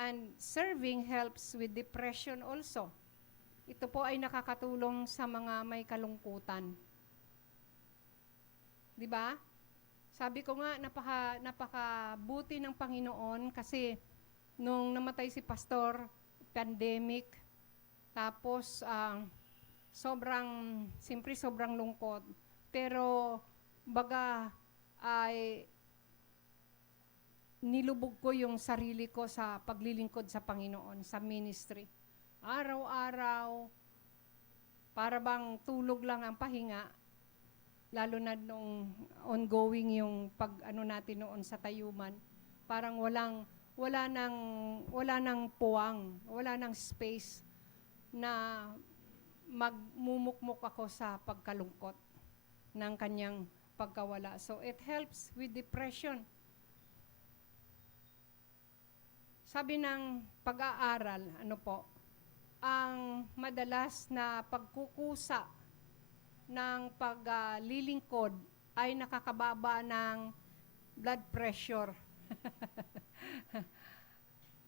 And serving helps with depression also. Ito po ay nakakatulong sa mga may kalungkutan. Di ba? Sabi ko nga, napakabuti ng Panginoon kasi nung namatay si Pastor, pandemic, tapos sobrang lungkot. Pero baga ay nilubog ko yung sarili ko sa paglilingkod sa Panginoon, sa ministry. Araw-araw, para bang tulog lang ang pahinga, lalo na nung ongoing yung natin noon sa tayuman, parang wala nang puwang, wala nang space na magmumukmuk ako sa pagkalungkot ng kanyang pagkawala. So it helps with depression. Sabi ng pag-aaral, ang madalas na pagkukusa ng paglilingkod ay nakakababa ng blood pressure.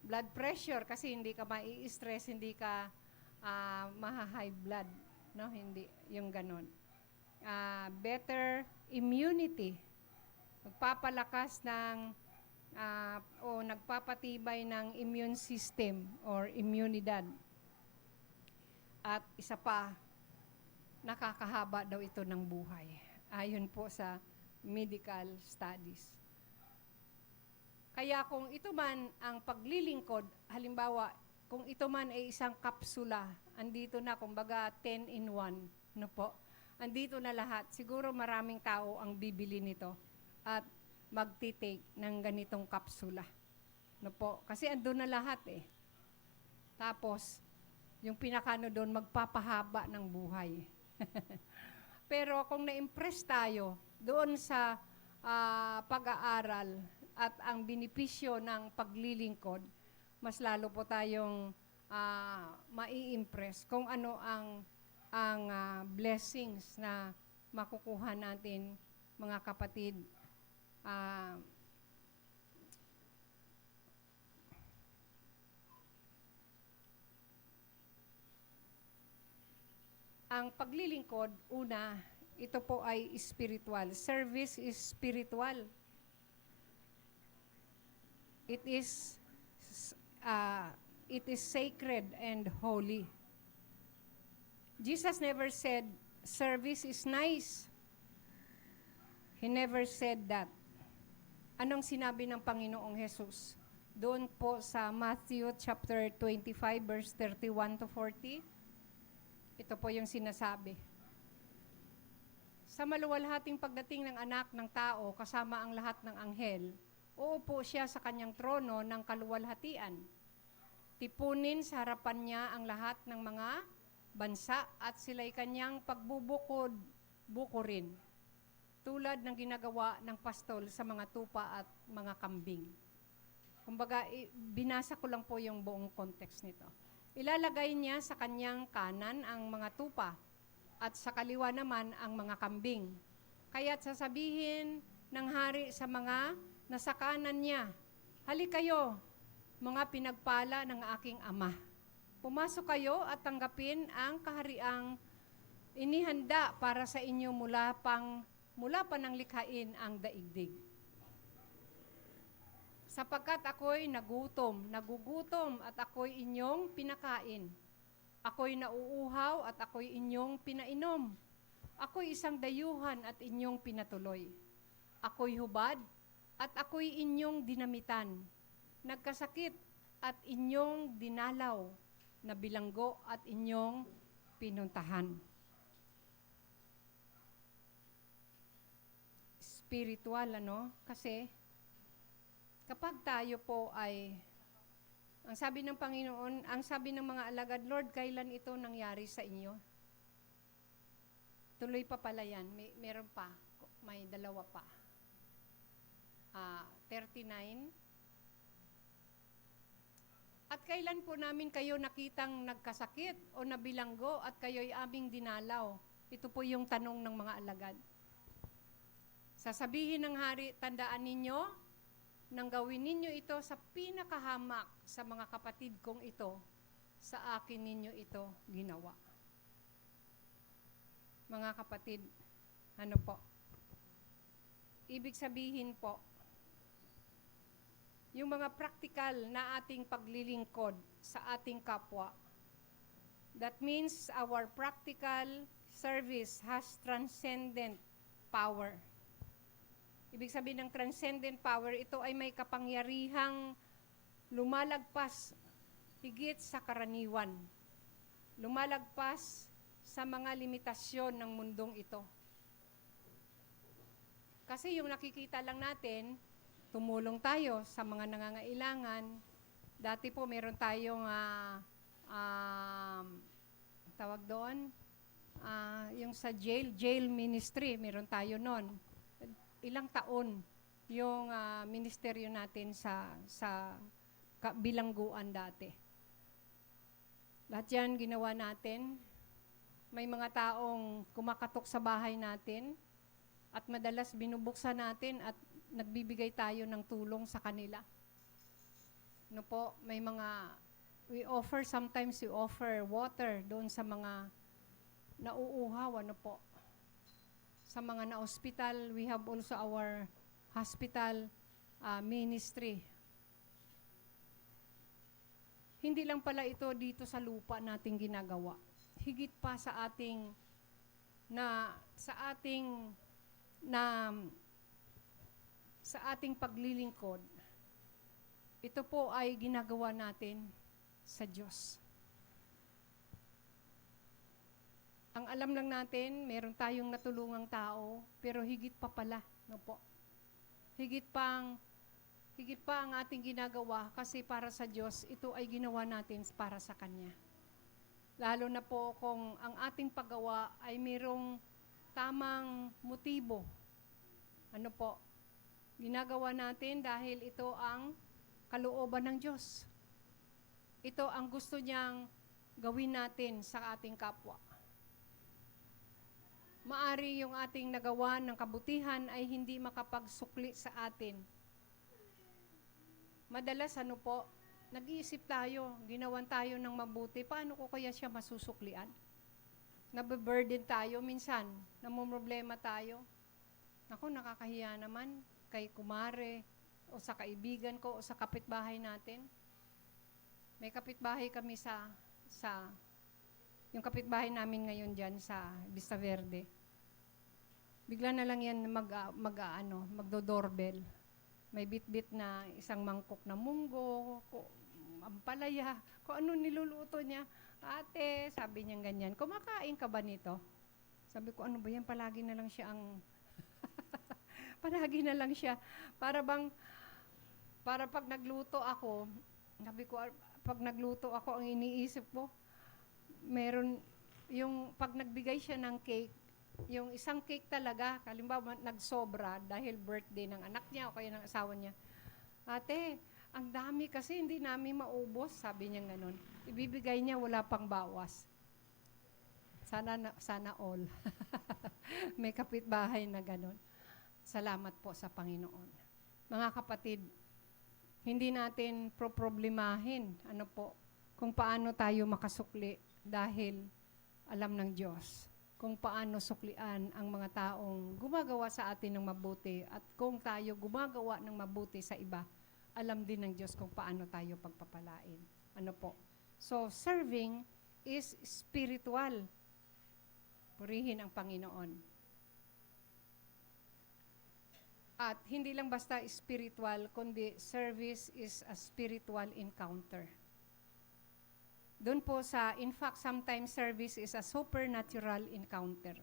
Blood pressure kasi hindi ka mai-stress, hindi ka maha-high blood, no? Hindi yung ganon. Better immunity. Magpapalakas ng o nagpapatibay ng immune system or immunidad. At isa pa, nakakahaba daw ito ng buhay. Ayon po sa medical studies. Kaya kung ito man ang paglilingkod, halimbawa, kung ito man ay isang kapsula, andito na, kumbaga 10 in 1, andito na lahat. Siguro maraming tao ang bibili nito at magtitake ng ganitong kapsula. No po? Kasi andun na lahat eh. Tapos, yung pinakano doon, magpapahaba ng buhay. Pero kung na-impress tayo doon sa pag-aaral at ang benepisyo ng paglilingkod, mas lalo po tayong mai-impress kung ano ang blessings na makukuha natin, mga kapatid. Ang paglilingkod, una, ito po ay spiritual. Service is spiritual. It is sacred and holy. Jesus never said, service is nice. He never said that. Anong sinabi ng Panginoong Jesus? Doon po sa Matthew chapter 25, verse 31 to 40, ito po yung sinasabi. Sa maluwalhating pagdating ng anak ng tao kasama ang lahat ng anghel, uupo siya sa kanyang trono ng kaluwalhatian. Tipunin sa harapan niya ang lahat ng mga bansa at sila'y kanyang pagbubukod-bukurin, tulad ng ginagawa ng pastol sa mga tupa at mga kambing. Kumbaga, binasa ko lang po yung buong context nito. Ilalagay niya sa kanyang kanan ang mga tupa at sa kaliwa naman ang mga kambing. Kaya't sasabihin ng hari sa mga nasa kanan niya, "Halika kayo, mga pinagpala ng aking ama. Pumasok kayo at tanggapin ang kahariang inihanda para sa inyo mula pa nang likhain ang daigdig. Sapagkat ako'y nagugutom at ako'y inyong pinakain. Ako'y nauuhaw at ako'y inyong pinainom. Ako'y isang dayuhan at inyong pinatuloy. Ako'y hubad at ako'y inyong dinamitan. Nagkasakit at inyong dinalaw. Nabilanggo at inyong pinuntahan." Spiritual, Kasi kapag tayo po ay, ang sabi ng Panginoon, ang sabi ng mga alagad, "Lord, kailan ito nangyari sa inyo?" Tuloy pa pala yan. Meron pa. May dalawa pa. 39. "At kailan po namin kayo nakitang nagkasakit o nabilanggo at kayo'y aming dinalaw?" Ito po yung tanong ng mga alagad. Sasabihin ng hari, "Tandaan ninyo, nang gawin ninyo ito sa pinakahamak sa mga kapatid kong ito, sa akin ninyo ito ginawa." Mga kapatid, ibig sabihin po, yung mga practical na ating paglilingkod sa ating kapwa, that means our practical service has transcendent power. Ibig sabihin ng transcendent power, ito ay may kapangyarihang lumalagpas higit sa karaniwan. Lumalagpas sa mga limitasyon ng mundong ito. Kasi yung nakikita lang natin, tumulong tayo sa mga nangangailangan. Dati po meron tayong tawag doon, yung sa jail ministry, meron tayo noon. Ilang taon yung ministeryo natin sa bilangguan dati. Lahat yan ginawa natin. May mga taong kumakatok sa bahay natin at madalas binubuksan natin at nagbibigay tayo ng tulong sa kanila. May mga, sometimes we offer water doon sa mga nauuhaw, Sa mga na-hospital, we have also our hospital ministry. Hindi lang pala ito dito sa lupa nating ginagawa. Higit pa sa ating paglilingkod, ito po ay ginagawa natin sa Diyos. Ang Ang alam lang natin, meron tayong natulungang tao, pero higit pa pala, no po? Higit pa ang ating ginagawa kasi para sa Diyos, ito ay ginawa natin para sa Kanya. Lalo na po kung ang ating paggawa ay mayroong tamang motibo. Ano po? Ginagawa natin dahil ito ang kalooban ng Diyos. Ito ang gusto niyang gawin natin sa ating kapwa. Maari yung ating nagawa ng kabutihan ay hindi makapagsukli sa atin. Madalas ano po, nag-iisip tayo, ginawan tayo ng mabuti, paano ko kaya siya masusuklian? Nabe-burden tayo minsan, namumroblema tayo. Naku, nakakahiya naman kay kumare, o sa kaibigan ko, o sa kapitbahay natin. May kapitbahay kami yung kapitbahay namin ngayon dyan sa Vista Verde. Bigla na lang yan magdo-doorbell. May bit-bit na isang mangkok na munggo, ampalaya, kung ano niluluto niya. Ate, sabi niya ganyan, kumakain ka ba nito? Sabi ko, ano ba yan? Palagi na lang siya palagi na lang siya. Para pag nagluto ako, sabi ko, pag nagluto ako, ang iniisip ko, meron, yung pag nagbigay siya ng cake, yung isang cake talaga, kalimbawa nagsobra dahil birthday ng anak niya o kaya ng asawa niya. Ate, ang dami kasi hindi namin maubos, sabi niya ganun. Ibibigay niya, wala pang bawas. Sana all. May kapitbahay na ganun. Salamat po sa Panginoon. Mga kapatid, hindi natin problemahin kung paano tayo makasukli dahil alam ng Diyos kung paano suklian ang mga taong gumagawa sa atin ng mabuti at kung tayo gumagawa ng mabuti sa iba, alam din ng Diyos kung paano tayo pagpapalain. So, serving is spiritual. Purihin ang Panginoon. At hindi lang basta spiritual, kundi service is a spiritual encounter. Doon po in fact, sometimes service is a supernatural encounter.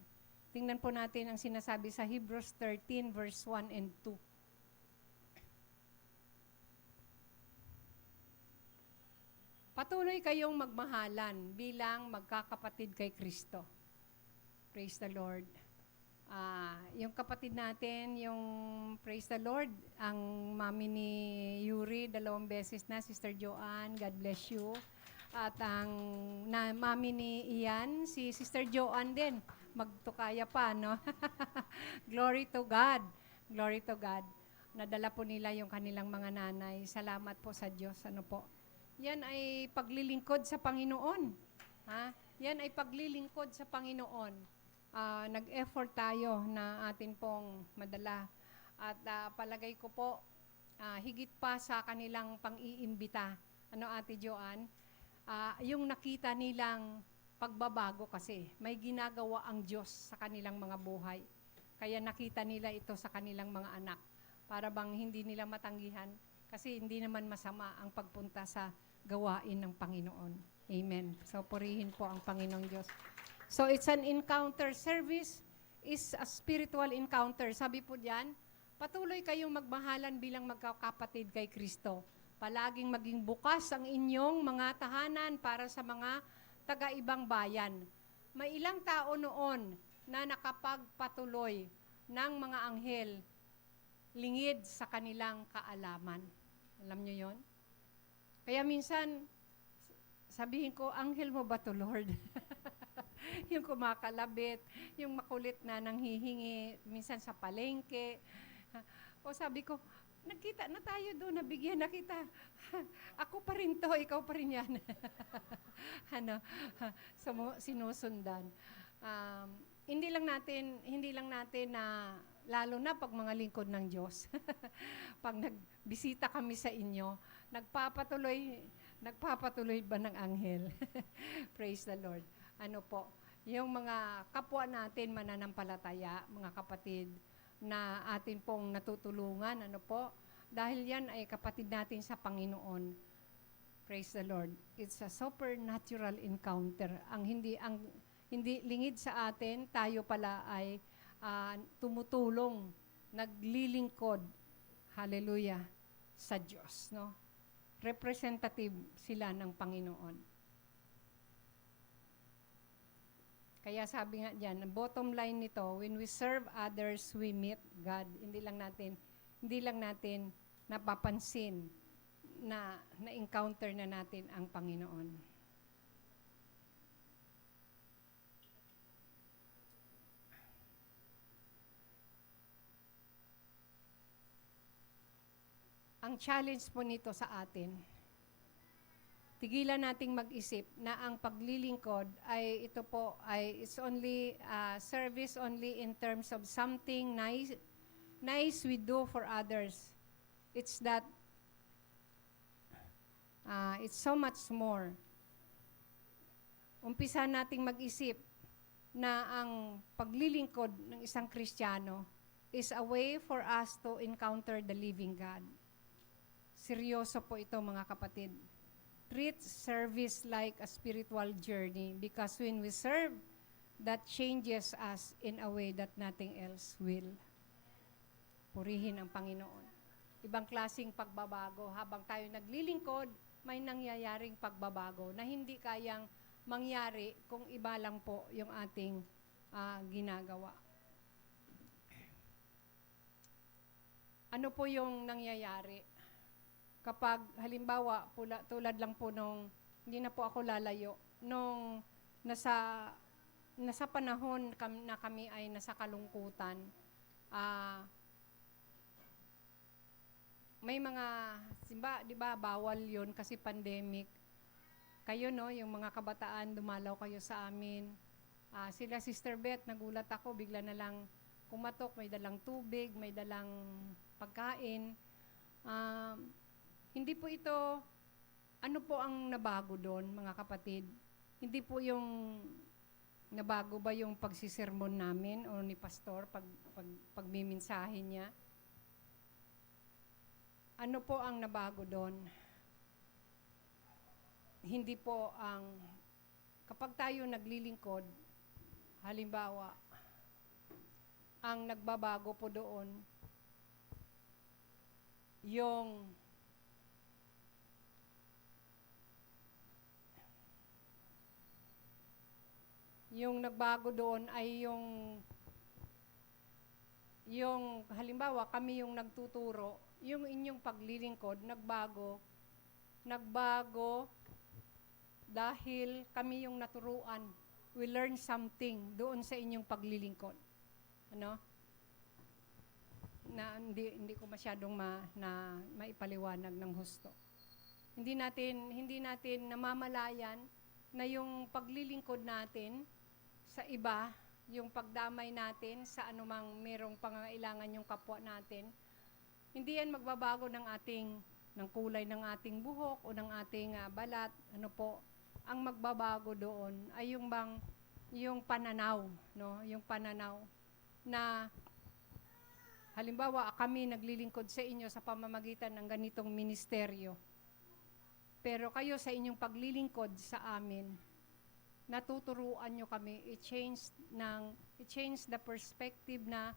Tingnan po natin ang sinasabi sa Hebrews 13 verse 1 and 2. Patuloy kayong magmahalan bilang magkakapatid kay Kristo. Praise the Lord. Yung kapatid natin, yung praise the Lord, ang mami ni Yuri, 2 beses na, Sister Joanne, God bless you. At ang mami ni Ian, si Sister Joanne din, magtukaya pa, no? Glory to God. Glory to God. Nadala po nila yung kanilang mga nanay. Salamat po sa Diyos. Yan ay paglilingkod sa Panginoon. Yan ay paglilingkod sa Panginoon. Nag-effort tayo na atin pong madala. At palagay ko po, higit pa sa kanilang pang-iimbita. Ate Joanne? Yung nakita nilang pagbabago kasi, may ginagawa ang Diyos sa kanilang mga buhay. Kaya nakita nila ito sa kanilang mga anak. Para bang hindi nila matanggihan. Kasi hindi naman masama ang pagpunta sa gawain ng Panginoon. Amen. So, purihin po ang Panginoong Diyos. So, it's an encounter. Service is a spiritual encounter. Sabi po diyan, patuloy kayong magmahalan bilang magkakapatid kay Kristo. Palaging maging bukas ang inyong mga tahanan para sa mga taga-ibang bayan. May ilang tao noon na nakapagpatuloy ng mga anghel lingid sa kanilang kaalaman. Alam niyo yon? Kaya minsan, sabihin ko, anghel mo ba to, Lord? Yung kumakalabit, yung makulit na nanghihingi, minsan sa palengke. O sabi ko, nagkita na tayo doon, nabigyan na kita. Ako pa rin to, ikaw pa rin yan. Sinusundan. Hindi lang natin na, lalo na pag mga lingkod ng Diyos. Pag nagbisita kami sa inyo, nagpapatuloy ba ng anghel? Praise the Lord. Yung mga kapwa natin mananampalataya, mga kapatid, na atin pong natutulungan, dahil yan ay kapatid natin sa Panginoon. Praise the Lord. It's a supernatural encounter. Ang hindi lingid sa atin, tayo pala ay tumutulong, naglilingkod, hallelujah, sa Diyos, no? Representative sila ng Panginoon. Kaya sabi nga diyan, ang bottom line nito, when we serve others, we meet God. Hindi lang natin napapansin na na-encounter na natin ang Panginoon. Ang challenge po nito sa atin, tigilan nating mag-isip na ang paglilingkod ay ito po ay it's only service only in terms of something nice we do for others. It's that it's so much more. Umpisa nating mag-isip na ang paglilingkod ng isang Kristiyano is a way for us to encounter the living God. Seryoso po ito, mga kapatid. Treat service like a spiritual journey because when we serve, that changes us in a way that nothing else will. Purihin ang Panginoon. Ibang klaseng pagbabago. Habang tayo naglilingkod, may nangyayaring pagbabago na hindi kayang mangyari kung iba lang po yung ating ginagawa. Ano po yung nangyayari? Kapag halimbawa, tulad lang po nung, hindi na po ako lalayo, nung nasa panahon na kami ay nasa kalungkutan, may mga, di ba, bawal yon kasi pandemic. Kayo, no, yung mga kabataan, dumalaw kayo sa amin. Sila, Sister Beth, nagulat ako, bigla na lang kumatok, may dalang tubig, may dalang pagkain. Hindi po ito, ano po ang nabago doon, mga kapatid? Hindi po yung nabago ba yung pagsisermon namin o ni pastor pagmimensahe niya? Ano po ang nabago doon? Hindi po kapag tayo naglilingkod, halimbawa, ang nagbabago po doon, yung nagbago doon ay yung halimbawa kami yung nagtuturo, yung inyong paglilingkod nagbago dahil kami yung naturuan. We learn something doon sa inyong paglilingkod. Ano? Na hindi ko masyadong maipaliwanag ng husto. Hindi natin namamalayan na yung paglilingkod natin sa iba, yung pagdamay natin sa anumang merong pangangailangan yung kapwa natin, hindi yan magbabago ng kulay ng ating buhok o ng ating balat. Ano po, ang magbabago doon ay yung pananaw, no? Yung pananaw na halimbawa kami naglilingkod sa inyo sa pamamagitan ng ganitong ministeryo. Pero kayo sa inyong paglilingkod sa amin, natuturuan nyo kami i-change the perspective na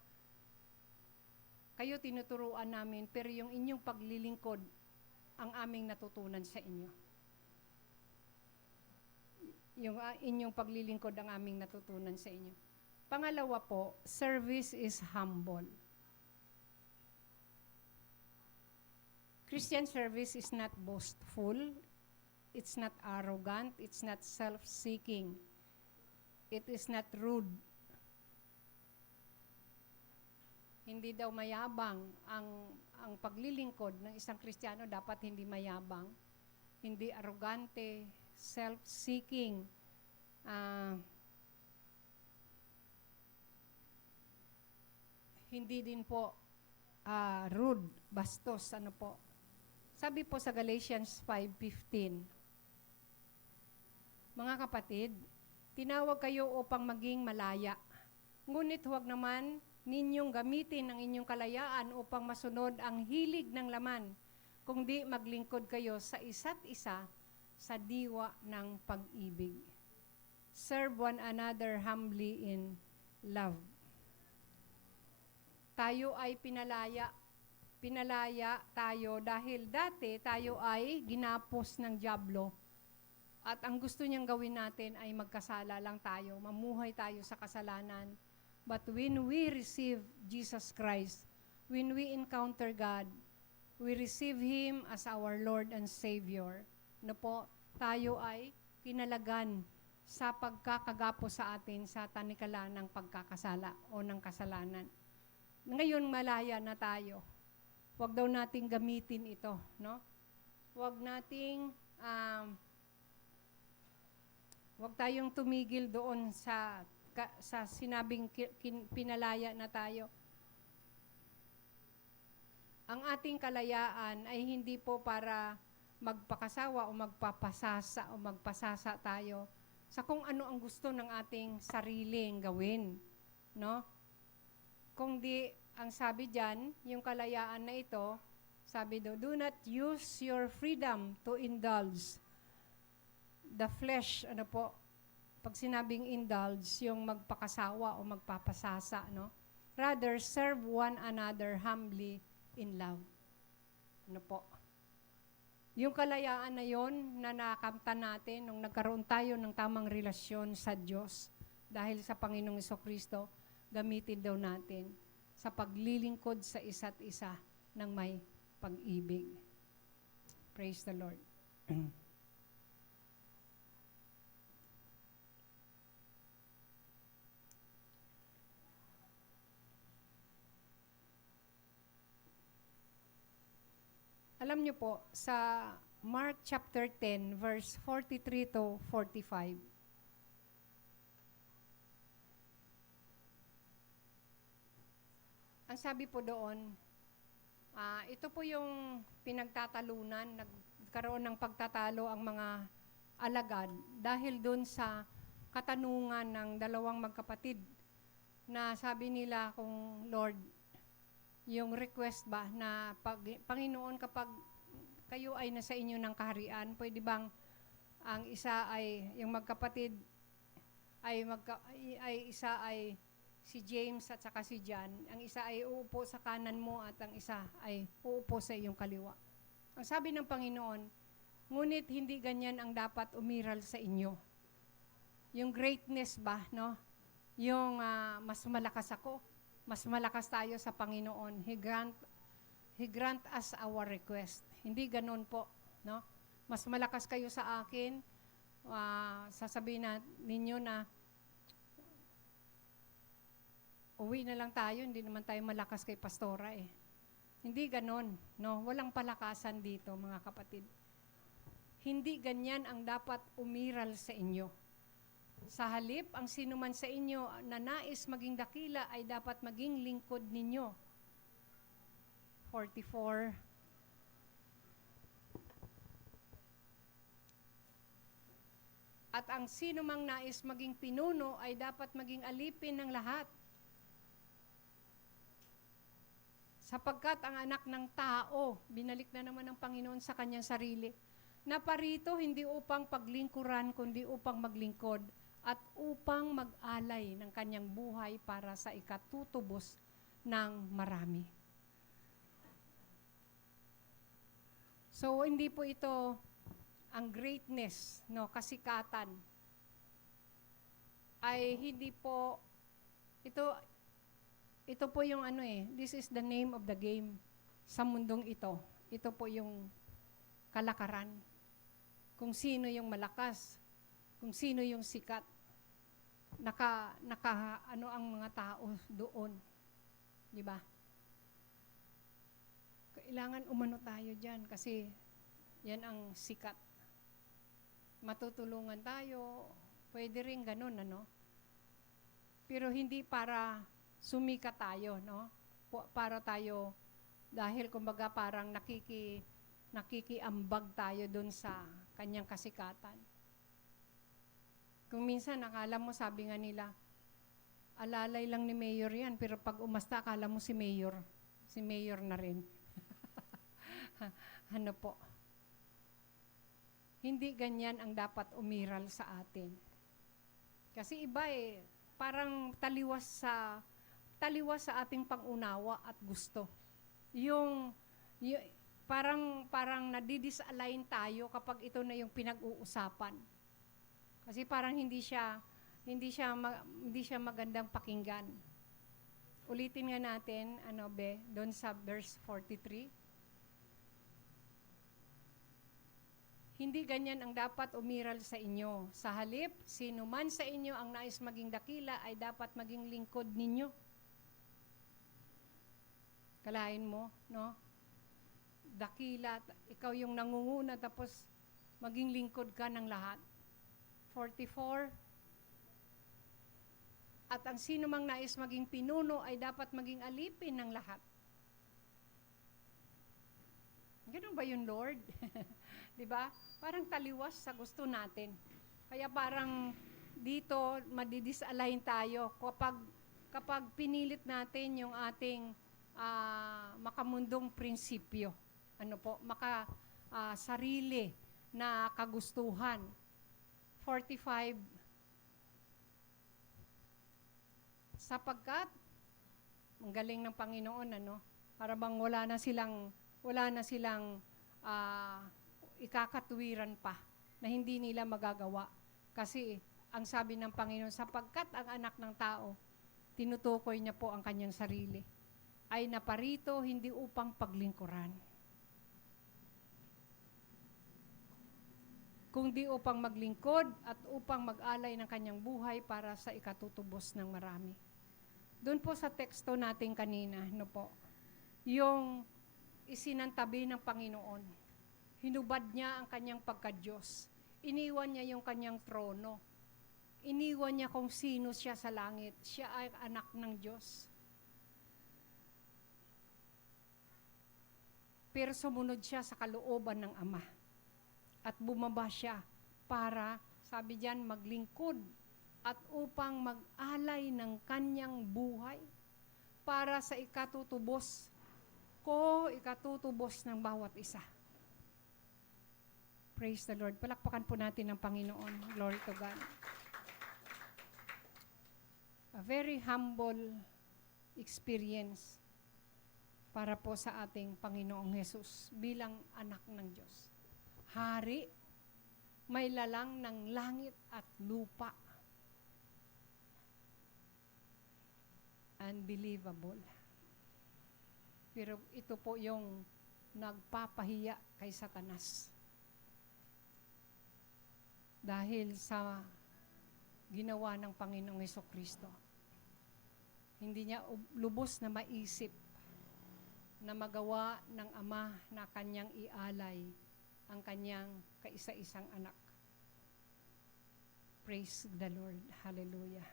kayo tinuturuan namin, pero yung inyong paglilingkod ang aming natutunan sa inyo. Yung inyong paglilingkod ang aming natutunan sa inyo. Pangalawa po, service is humble. Christian service is not boastful. It's not arrogant. It's not self-seeking. It is not rude. Hindi daw mayabang. Ang paglilingkod ng isang Kristiyano dapat hindi mayabang. Hindi arrogante, self-seeking. Hindi din po rude, bastos, ano po. Sabi po sa Galatians 5:15, mga kapatid, tinawag kayo upang maging malaya. Ngunit huwag naman ninyong gamitin ang inyong kalayaan upang masunod ang hilig ng laman, kundi maglingkod kayo sa isa't isa sa diwa ng pag-ibig. serve one another humbly in love. Tayo ay pinalaya. Pinalaya tayo dahil dati tayo ay ginapos ng dyablo. At ang gusto niyang gawin natin ay magkasala lang tayo, mamuhay tayo sa kasalanan. But when we receive Jesus Christ, when we encounter God, we receive Him as our Lord and Savior. No po, tayo ay kinalagan sa pagkakagapo sa atin sa tanikala ng pagkakasala o ng kasalanan. Ngayon malaya na tayo. Huwag daw nating gamitin ito, no? Huwag nating huwag tayong tumigil doon sa sinabing pinalaya na tayo. Ang ating kalayaan ay hindi po para magpakasawa o magpasasa tayo sa kung ano ang gusto ng ating sariling gawin, no? Kung di, ang sabi diyan, yung kalayaan na ito, sabi do not use your freedom to indulge the flesh, ano po, pag sinabing indulge, yung magpakasawa o magpapasasa, no? Rather, serve one another humbly in love. Ano po? Yung kalayaan na yon na nakamtan natin nung nagkaroon tayo ng tamang relasyon sa Diyos dahil sa Panginoong Jesucristo, gamitin daw natin sa paglilingkod sa isa't isa ng may pag-ibig. Praise the Lord. Alam niyo po, sa Mark chapter 10, verse 43 to 45, ang sabi po doon, ito po yung pinagtatalunan, nagkaroon ng pagtatalo ang mga alagad dahil doon sa katanungan ng dalawang magkapatid na sabi nila kung Lord, yung request ba na Panginoon, kapag kayo ay nasa inyo ng kaharian, pwede bang ang isa ay, yung magkapatid ay, isa ay si James at saka si John, ang isa ay uupo sa kanan mo at ang isa ay uupo sa iyong kaliwa. Ang sabi ng Panginoon, ngunit hindi ganyan ang dapat umiral sa inyo. Yung greatness ba, no? Yung mas malakas ako, mas malakas tayo sa Panginoon. He grant us our request. Hindi ganun po, no? Mas malakas kayo sa akin, sasabihin ninyo na uwi na lang tayo, hindi naman tayo malakas kay pastora eh. Hindi ganun, no? Walang palakasan dito, mga kapatid. Hindi ganyan ang dapat umiral sa inyo. Sa halip, ang sinuman sa inyo na nais maging dakila ay dapat maging lingkod ninyo. 44. At ang sinumang nais maging pinuno ay dapat maging alipin ng lahat. Sapagkat ang anak ng tao, binalik na naman ng Panginoon sa kanyang sarili, na parito hindi upang paglingkuran, kundi upang maglingkod, at upang mag-alay ng kanyang buhay para sa ikatutubos ng marami. So, hindi po ito ang greatness, no, kasikatan, ay hindi po, ito po yung this is the name of the game sa mundong ito. Ito po yung kalakaran. Kung sino yung malakas, kung sino yung sikat, ang mga tao doon. Di ba? Kailangan umano tayo dyan kasi yan ang sikat. Matutulungan tayo, pwede rin ganun, ano? Pero hindi para sumikat tayo, no? Para tayo, dahil kumbaga parang nakikiambag tayo dun sa kanyang kasikatan. Kung minsan, akala mo, sabi nga nila, alalay lang ni Mayor yan, pero pag umasta, akala mo si Mayor na rin. Ano po? Hindi ganyan ang dapat umiral sa atin. Kasi iba parang taliwas sa ating pangunawa at gusto. Y- parang nadidisalign tayo kapag ito na yung pinag-uusapan. Kasi parang hindi siya magandang pakinggan. Ulitin nga natin, doon sa verse 43. Hindi ganyan ang dapat umiral sa inyo. Sa halip, sino man sa inyo ang nais maging dakila ay dapat maging lingkod ninyo. Kalahin mo, no? Dakila, ikaw yung nangunguna tapos maging lingkod ka ng lahat. 44. At ang sino mang nais maging pinuno ay dapat maging alipin ng lahat. Ganun ba yun, Lord? Diba? Parang taliwas sa gusto natin. Kaya parang dito madidisalign tayo kapag pinilit natin yung ating makamundong prinsipyo. Sarili na kagustuhan. 45. Sapagkat ang galing ng Panginoon, para bang wala na silang ikakatuwiran pa na hindi nila magagawa. Kasi ang sabi ng Panginoon, sapagkat ang anak ng tao, tinutukoy niya po ang kanyang sarili, ay naparito hindi upang paglingkuran, kundi upang maglingkod at upang mag-alay ng kanyang buhay para sa ikatutubos ng marami. Doon po sa teksto natin kanina, yung isinantabi ng Panginoon. Hinubad niya ang kanyang pagka-Diyos. Iniwan niya yung kanyang trono. Iniwan niya kung sino siya sa langit. Siya ay anak ng Diyos. Pero sumunod siya sa kalooban ng Ama. At bumaba siya para, sabi diyan, maglingkod at upang mag-alay ng kanyang buhay para sa ikatutubos ng bawat isa. Praise the Lord. Palakpakan po natin ang Panginoon. Glory to God. A very humble experience para po sa ating Panginoong Hesus bilang anak ng Diyos. Hari, may lalang ng langit at lupa. Unbelievable. Pero ito po yung nagpapahiya kay Satanas. Dahil sa ginawa ng Panginoong Hesukristo. Hindi niya lubos na maisip na magawa ng Ama na kanyang ialay ang kanyang kaisa-isang anak. Praise the Lord. Hallelujah.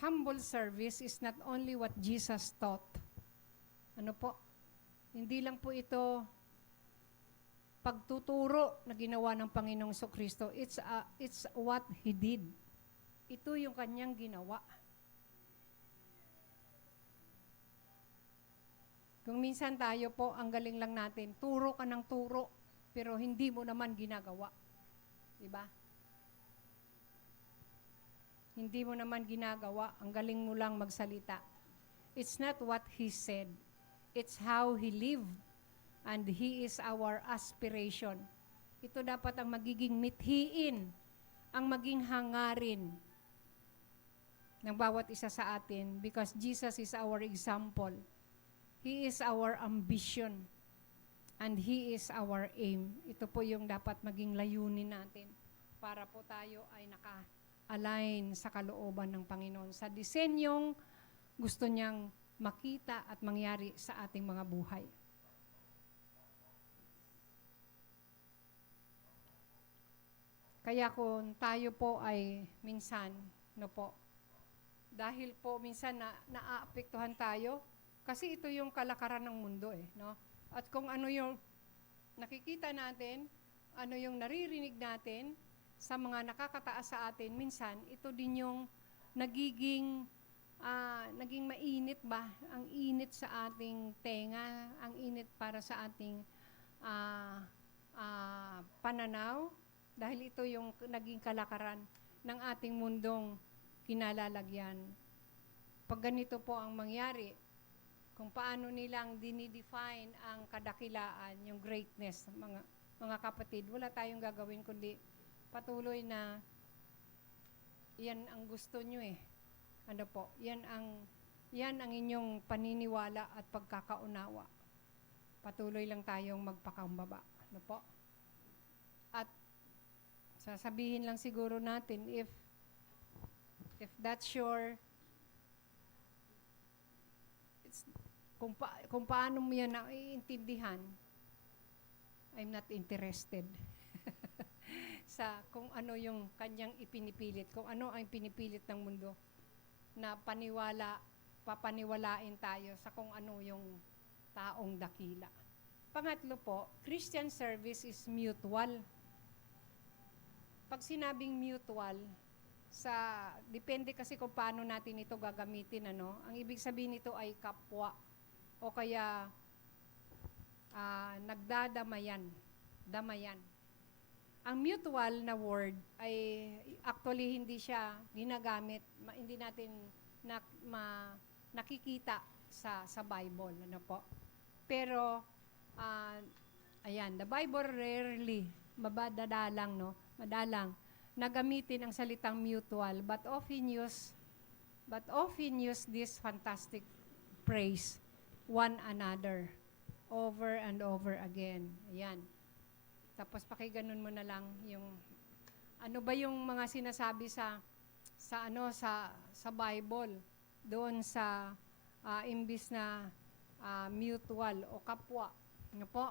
Humble service is not only what Jesus taught. Hindi lang po ito pagtuturo na ginawa ng Panginoong Jesucristo. It's what He did. Ito yung kanyang ginawa. Kung minsan tayo po, ang galing lang natin, turo ka ng turo, pero hindi mo naman ginagawa. Diba? Hindi mo naman ginagawa, ang galing mo lang magsalita. It's not what He said. It's how He lived. And He is our aspiration. Ito dapat ang magiging mithiin, ang maging hangarin ng bawat isa sa atin because Jesus is our example. He is our ambition. And He is our aim. Ito po yung dapat maging layunin natin para po tayo ay naka-align sa kalooban ng Panginoon, sa disenyong gusto niyang makita at mangyari sa ating mga buhay. Kaya kung tayo po ay minsan, dahil po minsan naaapektuhan tayo, kasi ito yung kalakaran ng mundo At kung ano yung nakikita natin, ano yung naririnig natin sa mga nakakataas sa atin, minsan ito din yung naging mainit ba? Ang init sa ating tenga, ang init para sa ating pananaw, Dahil ito yung naging kalakaran ng ating mundong kinalalagyan. Pag ganito po ang mangyari, kung paano nilang dinidefine ang kadakilaan, yung greatness, mga kapatid, wala tayong gagawin kundi patuloy na yan ang gusto nyo eh. Ano po, yan ang inyong paniniwala at pagkakaunawa. Patuloy lang tayong magpakumbaba. Ano po? At sasabihin lang siguro natin, if that's your, kung paano mo yan naiintindihan, I'm not interested. Sa kung ano yung kanyang ipinipilit, kung ano ang pinipilit ng mundo na papaniwalain tayo sa kung ano yung taong dakila. Pangatlo po, Christian service is mutual. Pag sinabing mutual, depende kasi kung paano natin ito gagamitin, ano? Ang ibig sabihin nito ay kapwa o kaya nagdadamayan, damayan. Ang mutual na word ay actually hindi siya ginagamit, hindi natin nakikita sa Bible, ano po. Pero ayan, the Bible rarely madalang na gamitin ang salitang mutual, but often use this fantastic phrase, one another, over and over again. Ayan. Tapos pakiganon mo na lang yung ano ba yung mga sinasabi sa Bible doon sa imbis na mutual o kapwa. Ano po?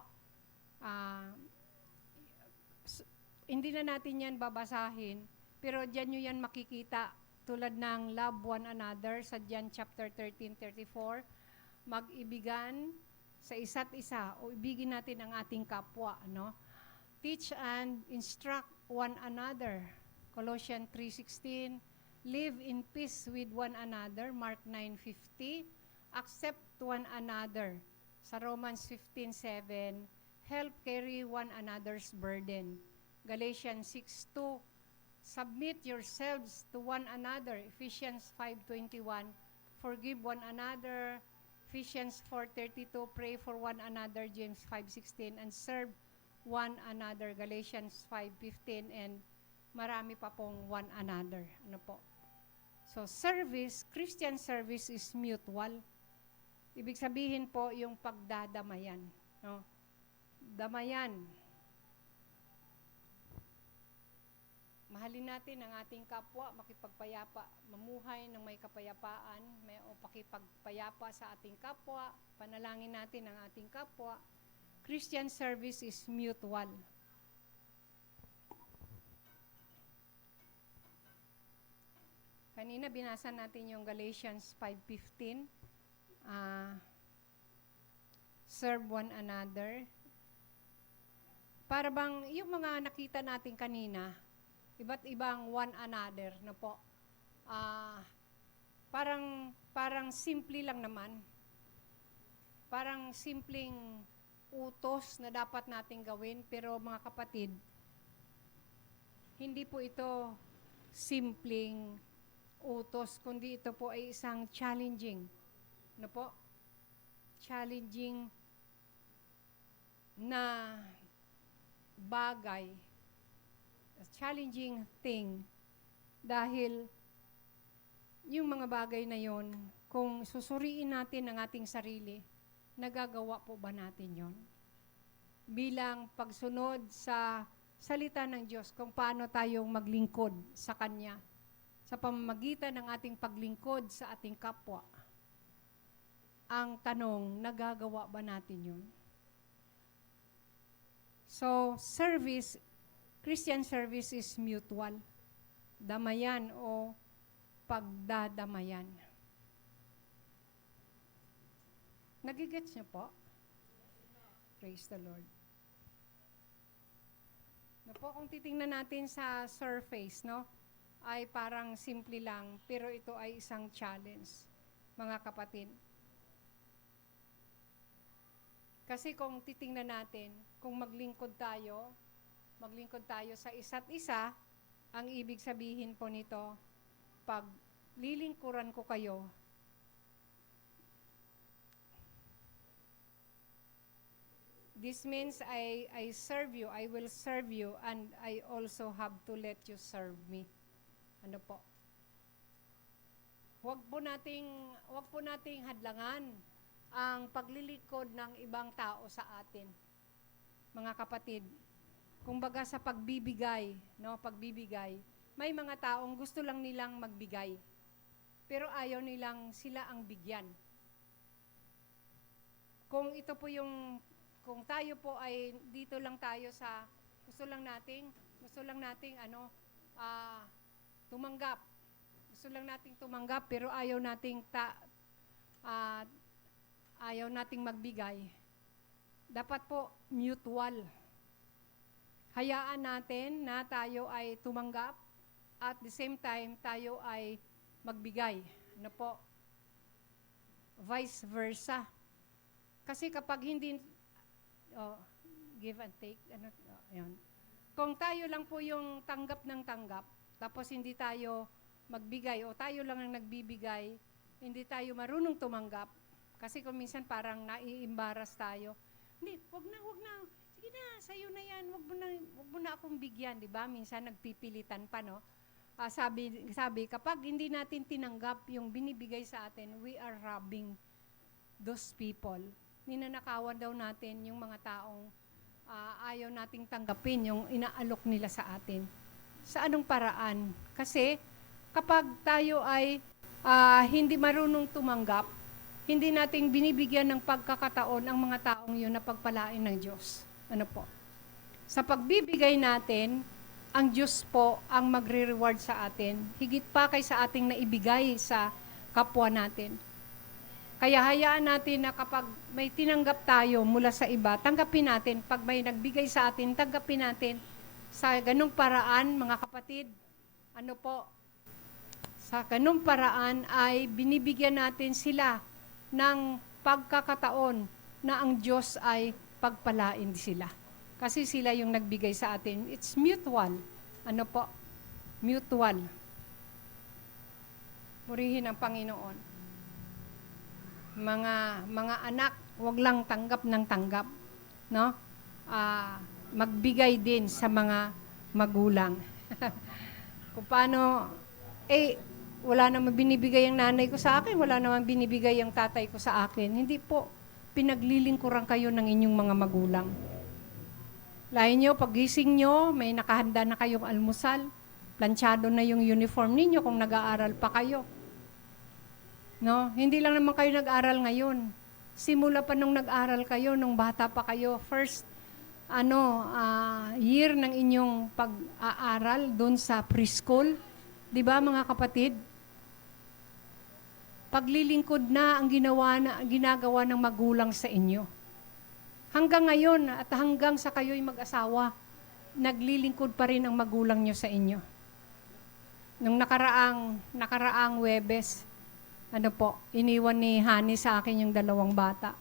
Hindi na natin yan babasahin, pero diyan nyo yan makikita tulad ng love one another sa John chapter 13:34, mag-ibigan sa isa't isa o ibigin natin ang ating kapwa, no? Teach and instruct one another, Colossians 3:16, live in peace with one another, Mark 9:50, accept one another, sa Romans 15:7, help carry one another's burden, Galatians 6:2, submit yourselves to one another, Ephesians 5:21, forgive one another, Ephesians 4:32, pray for one another, James 5:16, and serve one another, Galatians 5:15, and marami pa pong one another. Ano po? So, Christian service is mutual. Ibig sabihin po yung pagdadamayan. No? Damayan. Mahalin natin ang ating kapwa, makipagpayapa, mamuhay ng may kapayapaan, o pakipagpayapa sa ating kapwa, panalangin natin ang ating kapwa. Christian service is mutual. Kanina binasa natin yung Galatians 5:15. Serve one another. Para bang yung mga nakita natin kanina, iba't ibang one another, no po. Parang simple lang naman. Parang simpleng utos na dapat nating gawin, pero mga kapatid, hindi po ito simpleng utos, kundi ito po ay isang challenging, ano po? Challenging na bagay, a challenging thing, dahil yung mga bagay na yon, kung susuriin natin ang ating sarili, nagagawa po ba natin yon? Bilang pagsunod sa salita ng Diyos, kung paano tayong maglingkod sa Kanya, sa pamamagitan ng ating paglingkod sa ating kapwa. Ang tanong, nagagawa ba natin yun? So, Christian service is mutual. Damayan o pagdadamayan. Nagigets niyo po? Praise the Lord. No po, kung titingnan natin sa surface, no, ay parang simple lang, pero ito ay isang challenge, mga kapatid. Kasi kung titingnan natin, kung maglingkod tayo maglingkod tayo sa isa't isa. Ang ibig sabihin po nito, pag lilingkuran ko kayo, this means I serve you, I will serve you, and I also have to let you serve me. Ano po? Huwag po nating hadlangan ang paglilikod ng ibang tao sa atin. Mga kapatid, kumbaga sa pagbibigay, pagbibigay, may mga taong gusto lang nilang magbigay, pero ayaw nilang sila ang bigyan. Kung tayo po ay dito lang tayo sa gusto lang nating tumanggap. Gusto lang nating tumanggap pero ayaw nating magbigay. Dapat po mutual. Hayaan natin na tayo ay tumanggap at the same time tayo ay magbigay. Ano po? Vice versa. Kasi kapag hindi give and take, yun. Kung tayo lang po yung tanggap ng tanggap, tapos hindi tayo magbigay o tayo lang ang nagbibigay, hindi tayo marunong tumanggap. Kasi kung minsan parang nai-embarrass tayo. Hindi, wag na. Sige na, sa'yo na yan. Wag mo na akong bigyan, di ba? Minsan nagpipilitan pa, no? Sabi, kapag hindi natin tinanggap yung binibigay sa atin, we are robbing those people. Ninanakawan daw natin yung mga taong ayaw nating tanggapin, yung inaalok nila sa atin. Sa anong paraan? Kasi kapag tayo ay hindi marunong tumanggap, hindi nating binibigyan ng pagkakataon ang mga taong yun na pagpalain ng Diyos. Ano po? Sa pagbibigay natin, ang Diyos po ang magre-reward sa atin, higit pa kaysa ating naibigay sa kapwa natin. Kaya hayaan natin na kapag may tinanggap tayo mula sa iba, tanggapin natin. Pag may nagbigay sa atin, tanggapin natin. Sa ganung paraan, mga kapatid, sa ganung paraan ay binibigyan natin sila ng pagkakataon na ang Diyos ay pagpalain sila. Kasi sila yung nagbigay sa atin. It's mutual. Mutual. Purihin ang Panginoon. Mga anak, wag lang tanggap ng tanggap, no? Magbigay din sa mga magulang. Kung paano, wala namang binibigay ang nanay ko sa akin, wala namang binibigay ang tatay ko sa akin. Hindi po, pinaglilingkuran kayo ng inyong mga magulang. Lain nyo, pagising nyo, may nakahanda na kayong almusal, planchado na yung uniform ninyo kung nag-aaral pa kayo. No? Hindi lang naman kayo nag-aral ngayon. Simula pa nung nag-aral kayo, nung bata pa kayo, first year ng inyong pag-aaral doon sa preschool. Di ba mga kapatid? Paglilingkod na ang ginagawa ng magulang sa inyo. Hanggang ngayon at hanggang sa kayo'y mag-asawa, naglilingkod pa rin ang magulang nyo sa inyo. Nung nakaraang Webes, iniwan ni Hani sa akin yung 2 bata.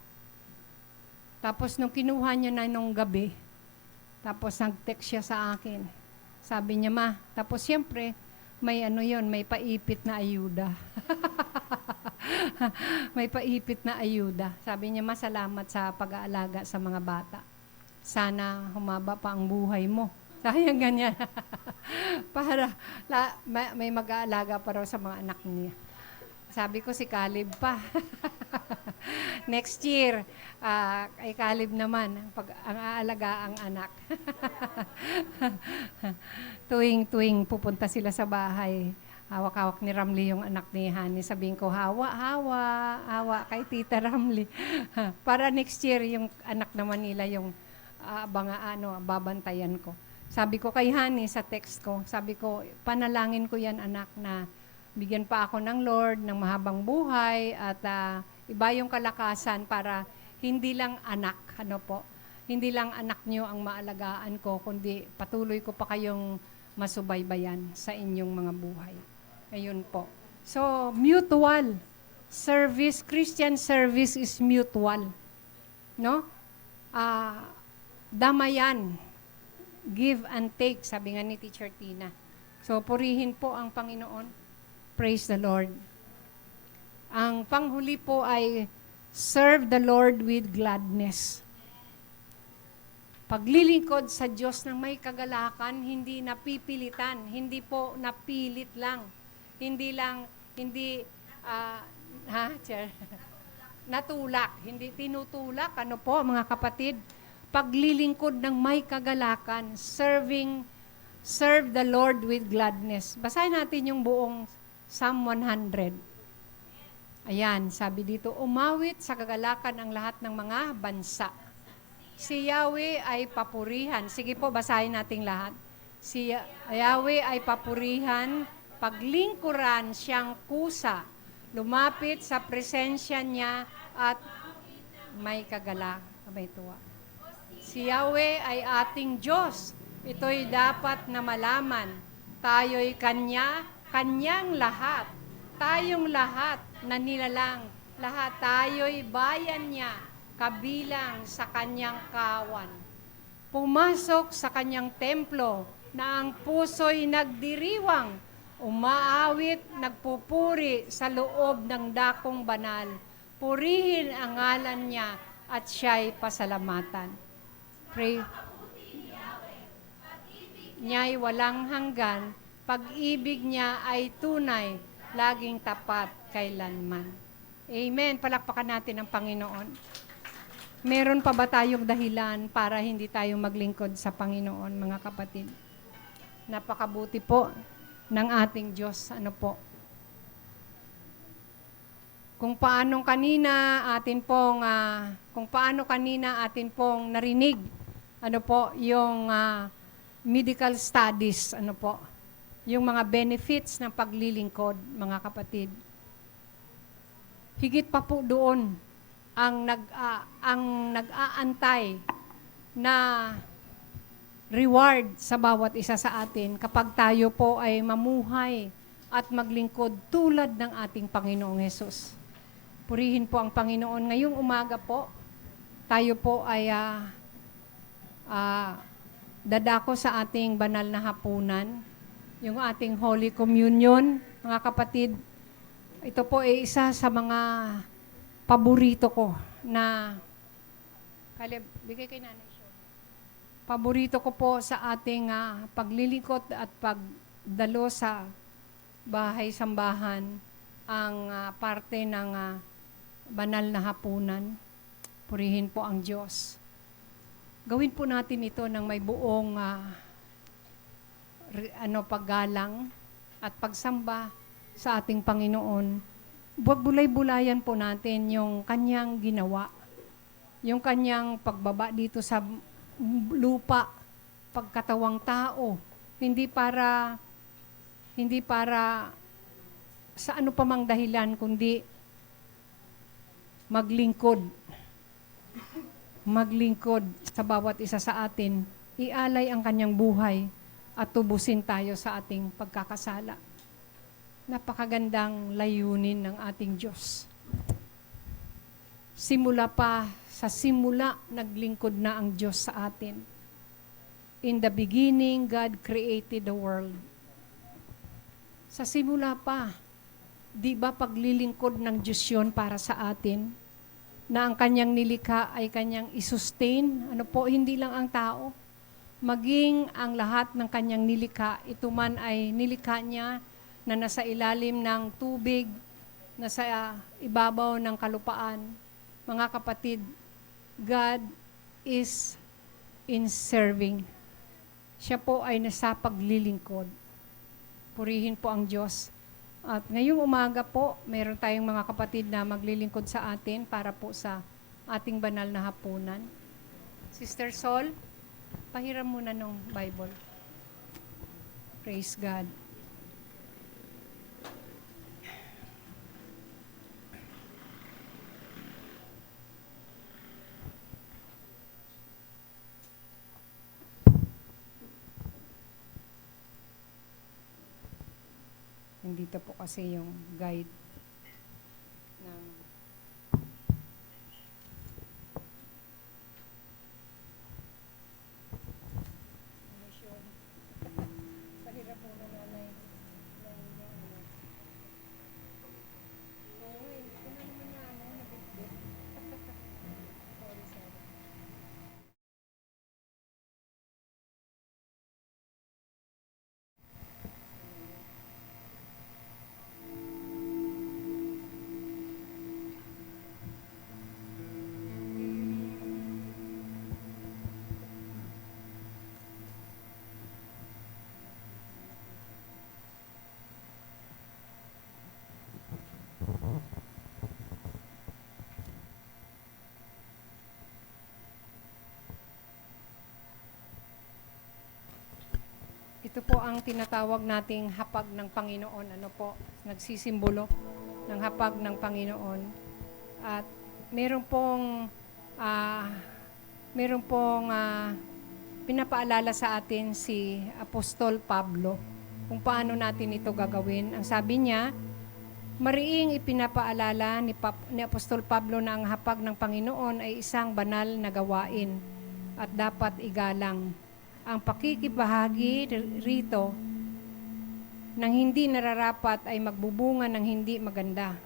Tapos nung kinuha niya na nung gabi, tapos nag-text siya sa akin. Sabi niya, Ma, tapos siyempre, may may paipit na ayuda. May paipit na ayuda. Sabi niya, masalamat sa pag-aalaga sa mga bata. Sana humaba pa ang buhay mo. Sayang ganyan. Para may mag-aalaga pa raw sa mga anak niya. Sabi ko si Caleb pa. Next year, kay Caleb naman, ang aalaga ang anak. Tuwing pupunta sila sa bahay, hawak-hawak ni Ramli yung anak ni Hani. Sabihin ko, hawa kay Tita Ramli. Para next year, yung anak naman nila yung babantayan ko. Sabi ko kay Hani sa text ko, sabi ko, panalangin ko yan anak na bigyan pa ako ng Lord ng mahabang buhay at iba yung kalakasan para hindi lang anak, hindi lang anak nyo ang maalagaan ko, kundi patuloy ko pa kayong masubaybayan sa inyong mga buhay. Ayun po. So, mutual service, Christian service is mutual. No? Damayan give and take, sabi nga ni Teacher Tina. So, purihin po ang Panginoon. Praise the Lord. Ang panghuli po ay serve the Lord with gladness. Paglilingkod sa Diyos ng may kagalakan, hindi napipilitan, hindi po napilit lang. Hindi, Chair? Natulak, hindi tinutulak. Ano po, mga kapatid? Paglilingkod ng may kagalakan, serve the Lord with gladness. Basahin natin yung buong Psalm 100. Ayan, sabi dito, umawit sa kagalakan ang lahat ng mga bansa. Si Yahweh ay papurihan. Sige po, basahin natin lahat. Si Yahweh ay papurihan, paglingkuran siyang kusa, lumapit sa presensya niya at may kagalak, may tuwa. Si Yahweh ay ating Diyos. Ito'y dapat na malaman. Tayo'y kanyang lahat. Tayong lahat na nilalang. Lahat tayo'y bayan niya, kabilang sa kanyang kawan. Pumasok sa kanyang templo na ang puso'y nagdiriwang, umaawit, nagpupuri sa loob ng dakong banal. Purihin ang ngalan niya at siya'y pasalamatan. Pray. Niya'y walang hanggan, pag-ibig niya ay tunay, laging tapat kailanman. Amen. Palakpakan natin ang Panginoon. Meron pa ba tayong dahilan para hindi tayo maglingkod sa Panginoon, mga kapatid? Napakabuti po ng ating Diyos. Ano po? Kung paano kanina atin pong narinig, ano po, yung medical studies, ano po, yung mga benefits ng paglilingkod, mga kapatid. Higit pa po doon ang nag-aantay na reward sa bawat isa sa atin kapag tayo po ay mamuhay at maglingkod tulad ng ating Panginoong Hesus. Purihin po ang Panginoon. Ngayong umaga po, tayo po ay dadako sa ating banal na hapunan, yung ating Holy Communion. Mga kapatid, ito po ay isa sa mga paborito ko na, Caleb, bigay kay Nanay Sean. Paborito ko po sa ating paglilingkod at pagdalo sa bahay-sambahan ang parte ng banal na hapunan. Purihin po ang Diyos. Gawin po natin ito ng may buong paggalang at pagsamba sa ating Panginoon. Huwag bulay-bulayan po natin yung kanyang ginawa, yung kanyang pagbaba dito sa lupa, pagkatawang tao, hindi para sa ano pa mang dahilan, kundi maglingkod sa bawat isa sa atin, ialay ang kanyang buhay at tubusin tayo sa ating pagkakasala. Napakagandang layunin ng ating Diyos. Simula naglingkod na ang Diyos sa atin. In the beginning, God created the world. Sa simula pa, di ba paglilingkod ng Diyos yun para sa atin? Na ang kanyang nilikha ay kanyang isustain. Ano po, hindi lang ang tao. Maging ang lahat ng kanyang nilikha, ito man ay nilikha niya na nasa ilalim ng tubig, nasa ibabaw ng kalupaan. Mga kapatid, God is in serving. Siya po ay nasa paglilingkod. Purihin po ang Diyos. At ngayong umaga po, meron tayong mga kapatid na maglilingkod sa atin para po sa ating banal na hapunan. Sister Sol, pahiram muna ng Bible. Praise God. Nandito po kasi yung guide ng ito po ang tinatawag nating hapag ng Panginoon. Ano po, nagsisimbolo ng hapag ng Panginoon. At meron pong pinapaalala sa atin si Apostol Pablo kung paano natin ito gagawin. Ang sabi niya, mariing ipinapaalala ni Apostol Pablo na ang hapag ng Panginoon ay isang banal na gawain at dapat igalang. Ang pakikibahagi rito ng hindi nararapat ay magbubunga ng hindi maganda.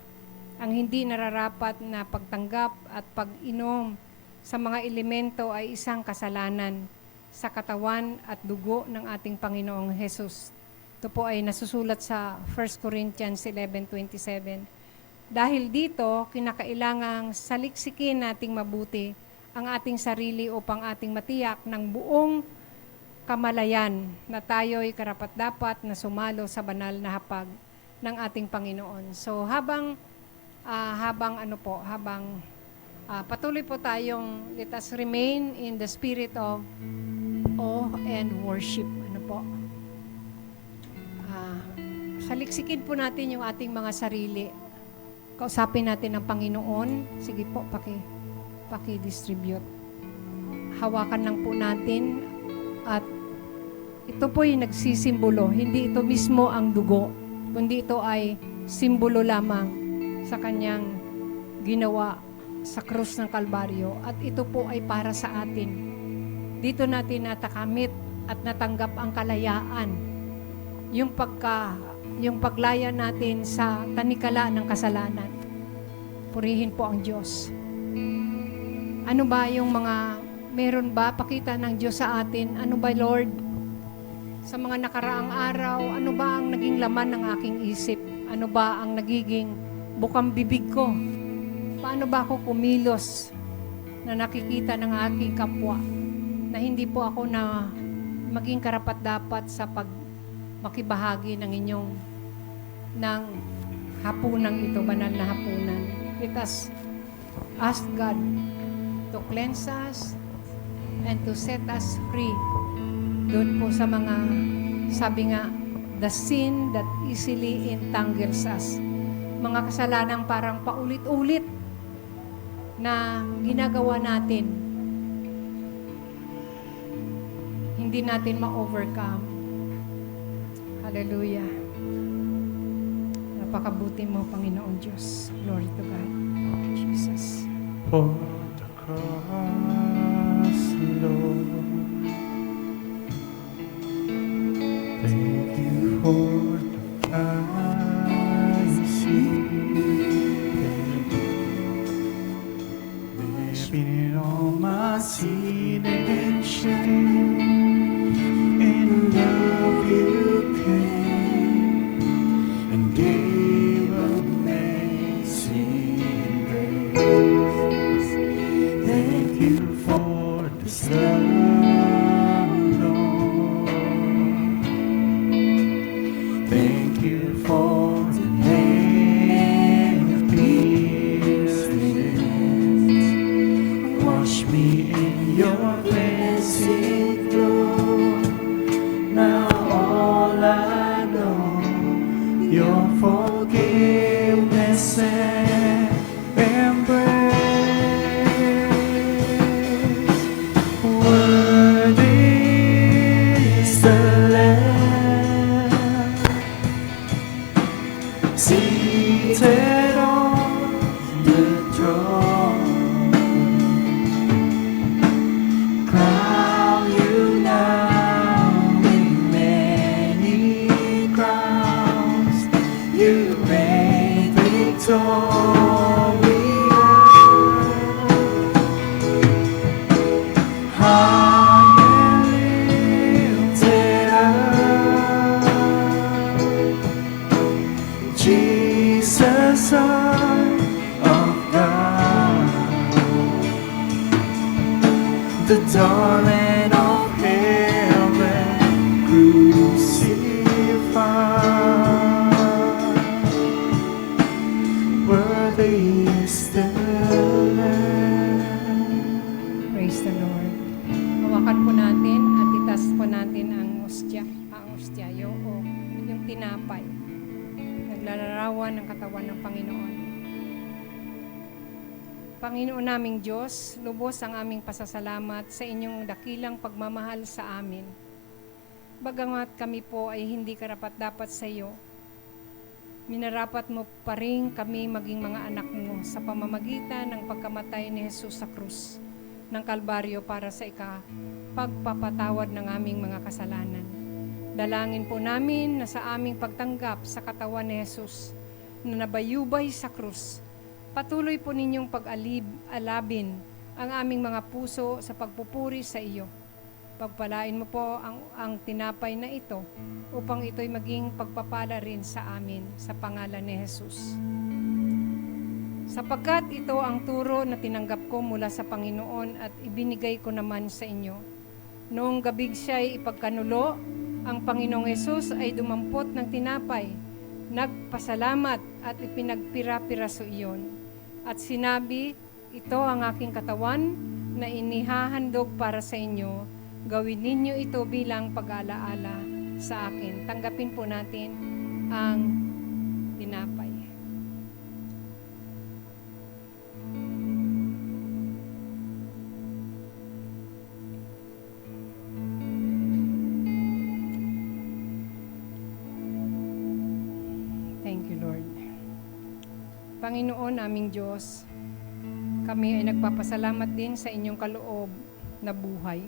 Ang hindi nararapat na pagtanggap at pag-inom sa mga elemento ay isang kasalanan sa katawan at dugo ng ating Panginoong Jesus. Ito po ay nasusulat sa 1 Corinthians 11:27. Dahil dito, kinakailangang saliksikin nating mabuti ang ating sarili upang ating matiyak ng buong kamalayan na tayo'y karapat-dapat na sumalo sa banal na hapag ng ating Panginoon. So habang patuloy po tayong let us remain in the spirit of awe and worship. Ano po? Saliksikin po natin yung ating mga sarili. Kausapin natin ang Panginoon. Sige po, paki-distribute. Hawakan lang po natin at ito po yung nagsisimbolo. Hindi ito mismo ang dugo, kundi ito ay simbolo lamang sa kanyang ginawa sa krus ng Kalbaryo. At ito po ay para sa atin. Dito natin natakamit at natanggap ang kalayaan. Yung paglaya natin sa tanikala ng kasalanan. Purihin po ang Diyos. Ano ba yung meron ba pakita ng Diyos sa atin? Ano ba, Lord? Sa mga nakaraang araw, ano ba ang naging laman ng aking isip? Ano ba ang nagiging bukang bibig ko? Paano ba ako kumilos na nakikita ng aking kapwa na hindi po ako na maging karapat-dapat sa makibahagi ng hapunang ito, banal na hapunan. Let us ask God to cleanse us and to set us free doon po sa mga, sabi nga, the sin that easily entangles us. Mga kasalanang parang paulit-ulit na ginagawa natin, hindi natin ma-overcome. Hallelujah. Napakabuti mo, Panginoon Diyos. Glory to God. Jesus. For the cross, Lord. Thank you for the price you paid. Bearing all my sin and shame, in love you came and gave amazing grace. Thank you for this love. Thank you for the name of peace. Wash me in your cleansing flow. Now all I know, your forgiveness and embrace. Worthy is the Lamb seated on the throne. Crown you now with many crowns. You reign victorious. High and lifted up, Jesus, Son of God, the darling of heaven, crucified. Worthy is the Lamb. Praise the Lord. Hawakan po natin at itas po natin ang hostya. larawan ng katawan ng Panginoon. Panginoon naming Diyos, lubos ang aming pasasalamat sa inyong dakilang pagmamahal sa amin. Bagamat kami po ay hindi karapat-dapat sa iyo, minarapat mo pa rin kami maging mga anak mo sa pamamagitan ng pagkamatay ni Jesus sa krus ng Kalbaryo para sa pagpapatawad ng aming mga kasalanan. Dalangin po namin na sa aming pagtanggap sa katawan ni Jesus na nabayubay sa krus, patuloy po ninyong pag-alabin ang aming mga puso sa pagpupuri sa iyo. Pagpalain mo po ang tinapay na ito upang ito'y maging pagpapala rin sa amin sa pangalan ni Jesus. Sapagkat ito ang turo na tinanggap ko mula sa Panginoon at ibinigay ko naman sa inyo. Noong gabig siya'y ipagkanulo, ang Panginoong Jesus ay dumampot ng tinapay, nagpasalamat at ipinagpira-piraso iyon. At sinabi, ito ang aking katawan na inihahandog para sa inyo. Gawin ninyo ito bilang pag-alaala sa akin. Tanggapin po natin ang tinapay. Thank you, Lord. Panginoon, aming Diyos, kami ay nagpapasalamat din sa inyong kaloob na buhay.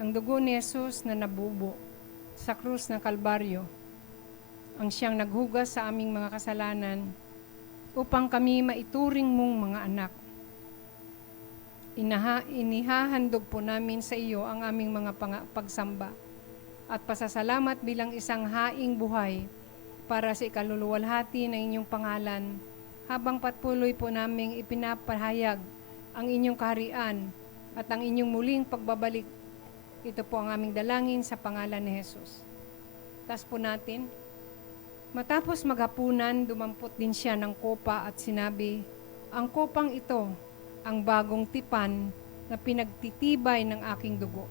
Ang dugo ni Jesus na nabubo sa krus ng Kalbaryo, ang siyang naghugas sa aming mga kasalanan upang kami maituring mong mga anak. Inihahandog po namin sa iyo ang aming mga pagsamba at pasasalamat bilang isang haing buhay para sa ikaluluwalhati ng inyong pangalan, habang patuloy po naming ipinapahayag ang inyong kaharian at ang inyong muling pagbabalik. Ito po ang aming dalangin sa pangalan ni Jesus. Taas po natin. Matapos maghapunan, dumampot din siya ng kopa at sinabi, ang kopang ito, ang bagong tipan na pinagtitibay ng aking dugo.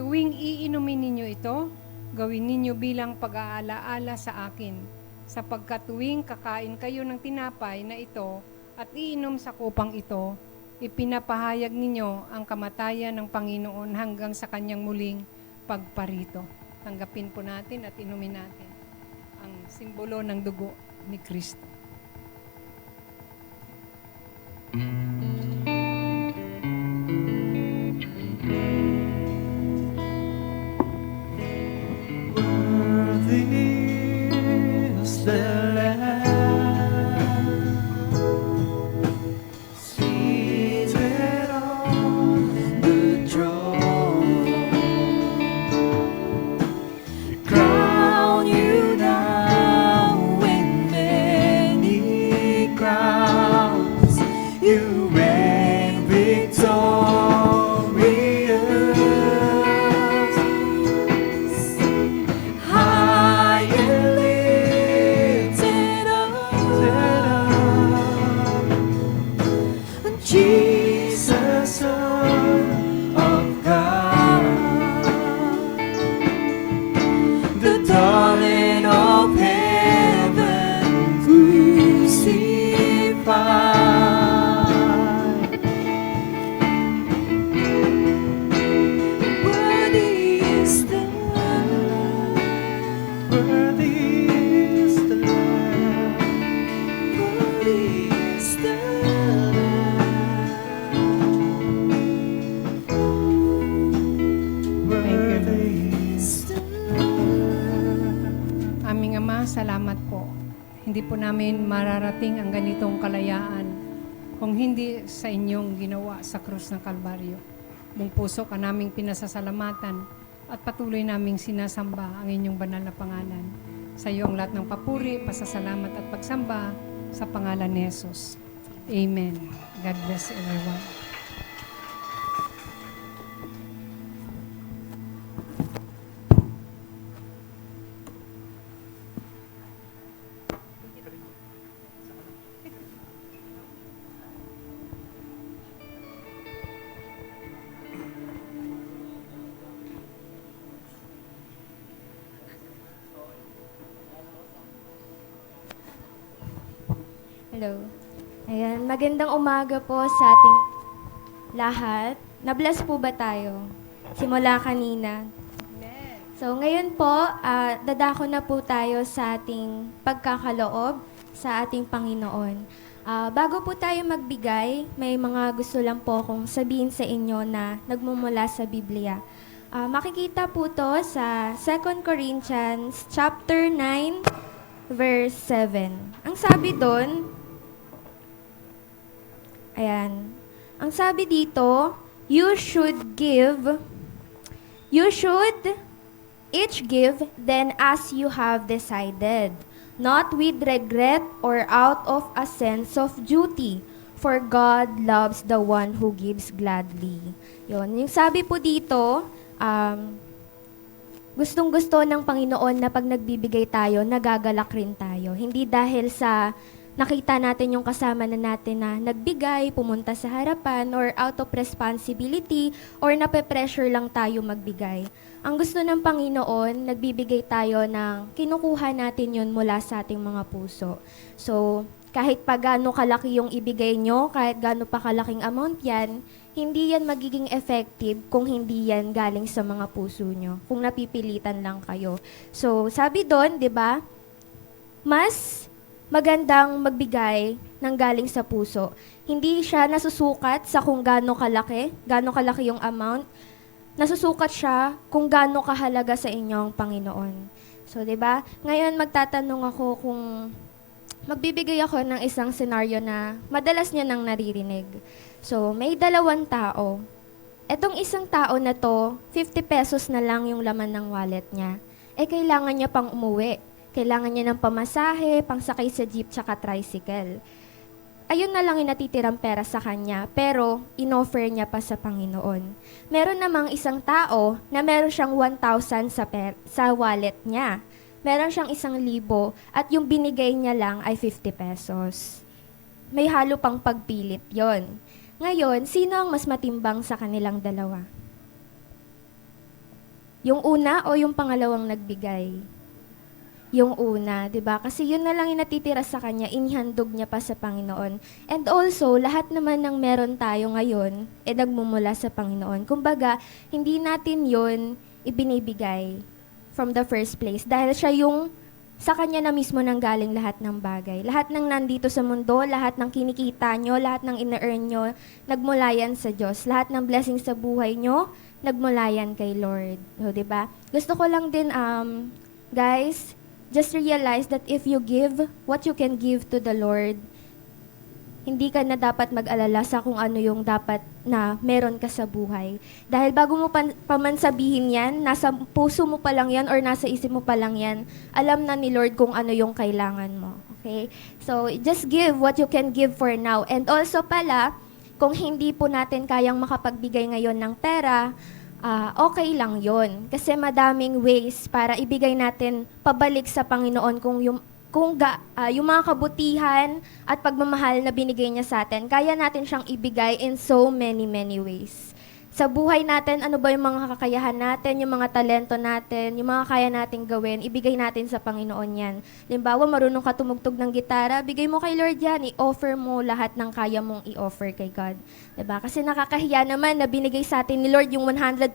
Tuwing iinumin ninyo ito, gawin ninyo bilang pag-aalaala sa akin, sapagkat tuwing kakain kayo ng tinapay na ito at iinom sa kupang ito, ipinapahayag ninyo ang kamatayan ng Panginoon hanggang sa kanyang muling pagparito. Tanggapin po natin at inumin natin ang simbolo ng dugo ni Kristo. Jesus, Son of God, the darling of heaven, crucified. Worthy is the Lamb, worthy is the Lamb, worthy is the Lamb. Aming Ama, salamat po. Hindi po namin mararating ang ganitong kalayaan kung hindi sa inyong ginawa sa krus ng Kalbaryo. Buong puso ka naming pinasasalamatan at patuloy naming sinasamba ang inyong banal na pangalan. Sa iyo ang lahat ng papuri, pasasalamat at pagsamba sa pangalan ni Jesus. Amen. God bless everyone. Hello. Ayan, magandang umaga po sa ating lahat. Na-bless po ba tayo? Simula kanina. So, ngayon po, dadako na po tayo sa ating pagkakaloob sa ating Panginoon. Bago po tayo magbigay, may mga gusto lang po akong sabihin sa inyo na nagmumula sa Biblia. Makikita po to sa 2 Corinthians chapter 9, verse 7. Ang sabi doon, ayan, ang sabi dito, you should each give then as you have decided, not with regret or out of a sense of duty, for God loves the one who gives gladly. Yun, yung sabi po dito, gustong-gusto ng Panginoon na pag nagbibigay tayo, nagagalak rin tayo. Hindi dahil sa nakita natin yung kasama na natin na nagbigay, pumunta sa harapan, or out of responsibility, or nape-pressure lang tayo magbigay. Ang gusto ng Panginoon, nagbibigay tayo ng kinukuha natin yun mula sa ating mga puso. So, kahit pa gaano kalaki yung ibigay nyo, kahit gaano pa kalaking amount yan, hindi yan magiging effective kung hindi yan galing sa mga puso nyo, kung napipilitan lang kayo. So, sabi doon, di ba, mas magandang magbigay ng galing sa puso. Hindi siya nasusukat sa kung gaano kalaki yung amount. Nasusukat siya kung gaano kahalaga sa inyong Panginoon. So, 'di ba? Ngayon magtatanong ako kung magbibigay ako ng isang senaryo na madalas niyo nang naririnig. So, may dalawang tao. Etong isang tao na to, 50 pesos na lang yung laman ng wallet niya. Kailangan niya pang umuwi. Kailangan niya ng pamasahe, pangsakay sa jeep, tsaka tricycle. Ayun na lang yung natitirang pera sa kanya, pero inoffer niya pa sa Panginoon. Meron namang isang tao na meron siyang 1,000 sa wallet niya. Meron siyang 1,000 at yung binigay niya lang ay 50 pesos. May halo pang pagpilit yon. Ngayon, sino ang mas matimbang sa kanilang dalawa? Yung una o yung pangalawang nagbigay? Yung una, 'di ba? Kasi yun na lang yung natitira sa kanya, inihandog niya pa sa Panginoon. And also, lahat naman ng meron tayo ngayon, nagmumula sa Panginoon. Kumbaga, hindi natin yun ibinibigay from the first place. Dahil siya yung sa kanya na mismo nanggaling lahat ng bagay. Lahat ng nandito sa mundo, lahat ng kinikita nyo, lahat ng ina-earn nyo, nagmula yan sa Diyos. Lahat ng blessing sa buhay nyo, nagmula yan kay Lord. O, 'di ba? Gusto ko lang din, guys, just realize that if you give what you can give to the Lord, hindi ka na dapat mag-alala sa kung ano yung dapat na meron ka sa buhay. Dahil bago mo pa man sabihin yan, nasa puso mo pa lang yan or nasa isip mo pa lang yan, alam na ni Lord kung ano yung kailangan mo. Okay? So, just give what you can give for now. And also pala, kung hindi po natin kayang makapagbigay ngayon ng pera, okay lang yon. Kasi madaming ways para ibigay natin pabalik sa Panginoon kung yung mga kabutihan at pagmamahal na binigay niya sa atin. Kaya natin siyang ibigay in so many, many ways. Sa buhay natin, ano ba yung mga kakayahan natin, yung mga talento natin, yung mga kaya nating gawin, ibigay natin sa Panginoon yan. Halimbawa, marunong ka tumugtog ng gitara, bigay mo kay Lord yan, i-offer mo lahat ng kaya mong i-offer kay God. Diba? Kasi nakakahiya naman na binigay sa atin ni Lord yung 100%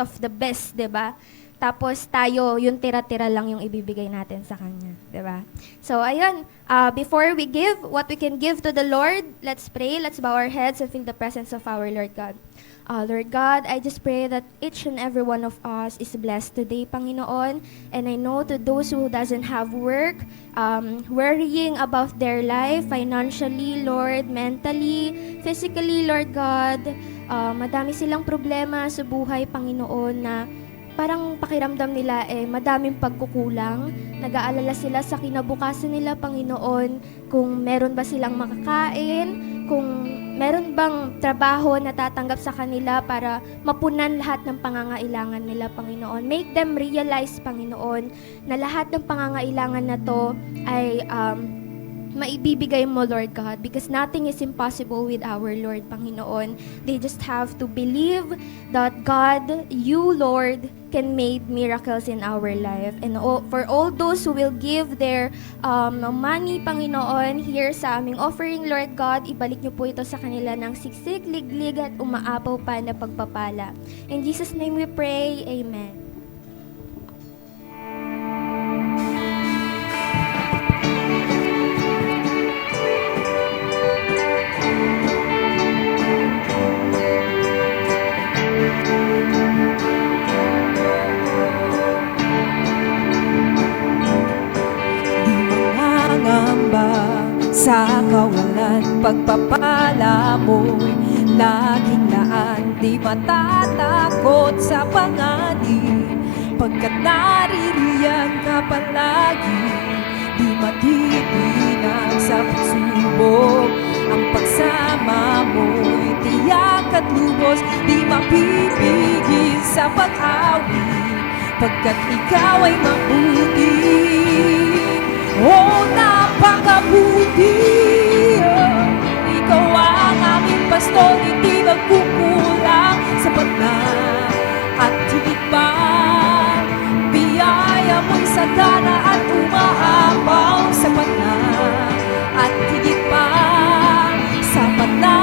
of the best, diba? Tapos tayo, yung tira-tira lang yung ibibigay natin sa Kanya. Diba? So, ayun, before we give what we can give to the Lord, let's pray, let's bow our heads and feel the presence of our Lord God. Lord God, I just pray that each and every one of us is blessed today, Panginoon. And I know to those who doesn't have work, worrying about their life, financially, Lord, mentally, physically, Lord God, madami silang problema sa buhay, Panginoon, na parang pakiramdam nila madaming pagkukulang. Nag-aalala sila sa kinabukasan nila, Panginoon, kung meron ba silang makakain, kung meron bang trabaho na tatanggap sa kanila para mapunan lahat ng pangangailangan nila, Panginoon. Make them realize, Panginoon, na lahat ng pangangailangan na to ay maibibigay mo, Lord God, because nothing is impossible with our Lord, Panginoon. They just have to believe that God, you, Lord, can make miracles in our life. And for all those who will give their money, Panginoon, here sa aming offering, Lord God, ibalik niyo po ito sa kanila ng siksik, liglig at umaapaw pa na pagpapala. In Jesus' name we pray, Amen. Di mangangamba sa kawalan, pagpapala mo'y laging laan. Di matatakot sa panganib, pagkat naririyan ka palagi. Di matitinag sa pagsubok, ang pagsama mo'y tiyak at lubos. Di mapipigil sa pag-awit, pagkat ikaw ay mabuti. Oh, napakabuti. Oh, ikaw ang aming pastor, hindi nagkukulang. Sapat na at higit pa, biyaya mo'y sagana at umaapaw. Sapat na at higit pa, sapat na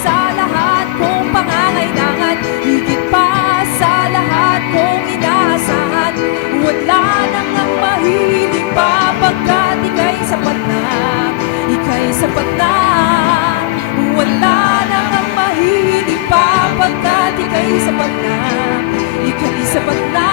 sa lahat kong pangangailangan, higit pa sa lahat kong inaasahan. Wala nang ang mahilig pa, pagkat ika'y sapat na, ika'y sapat na. Wala nang ang mahilig pa, pagkat ika'y sapat na, ika'y sapat na.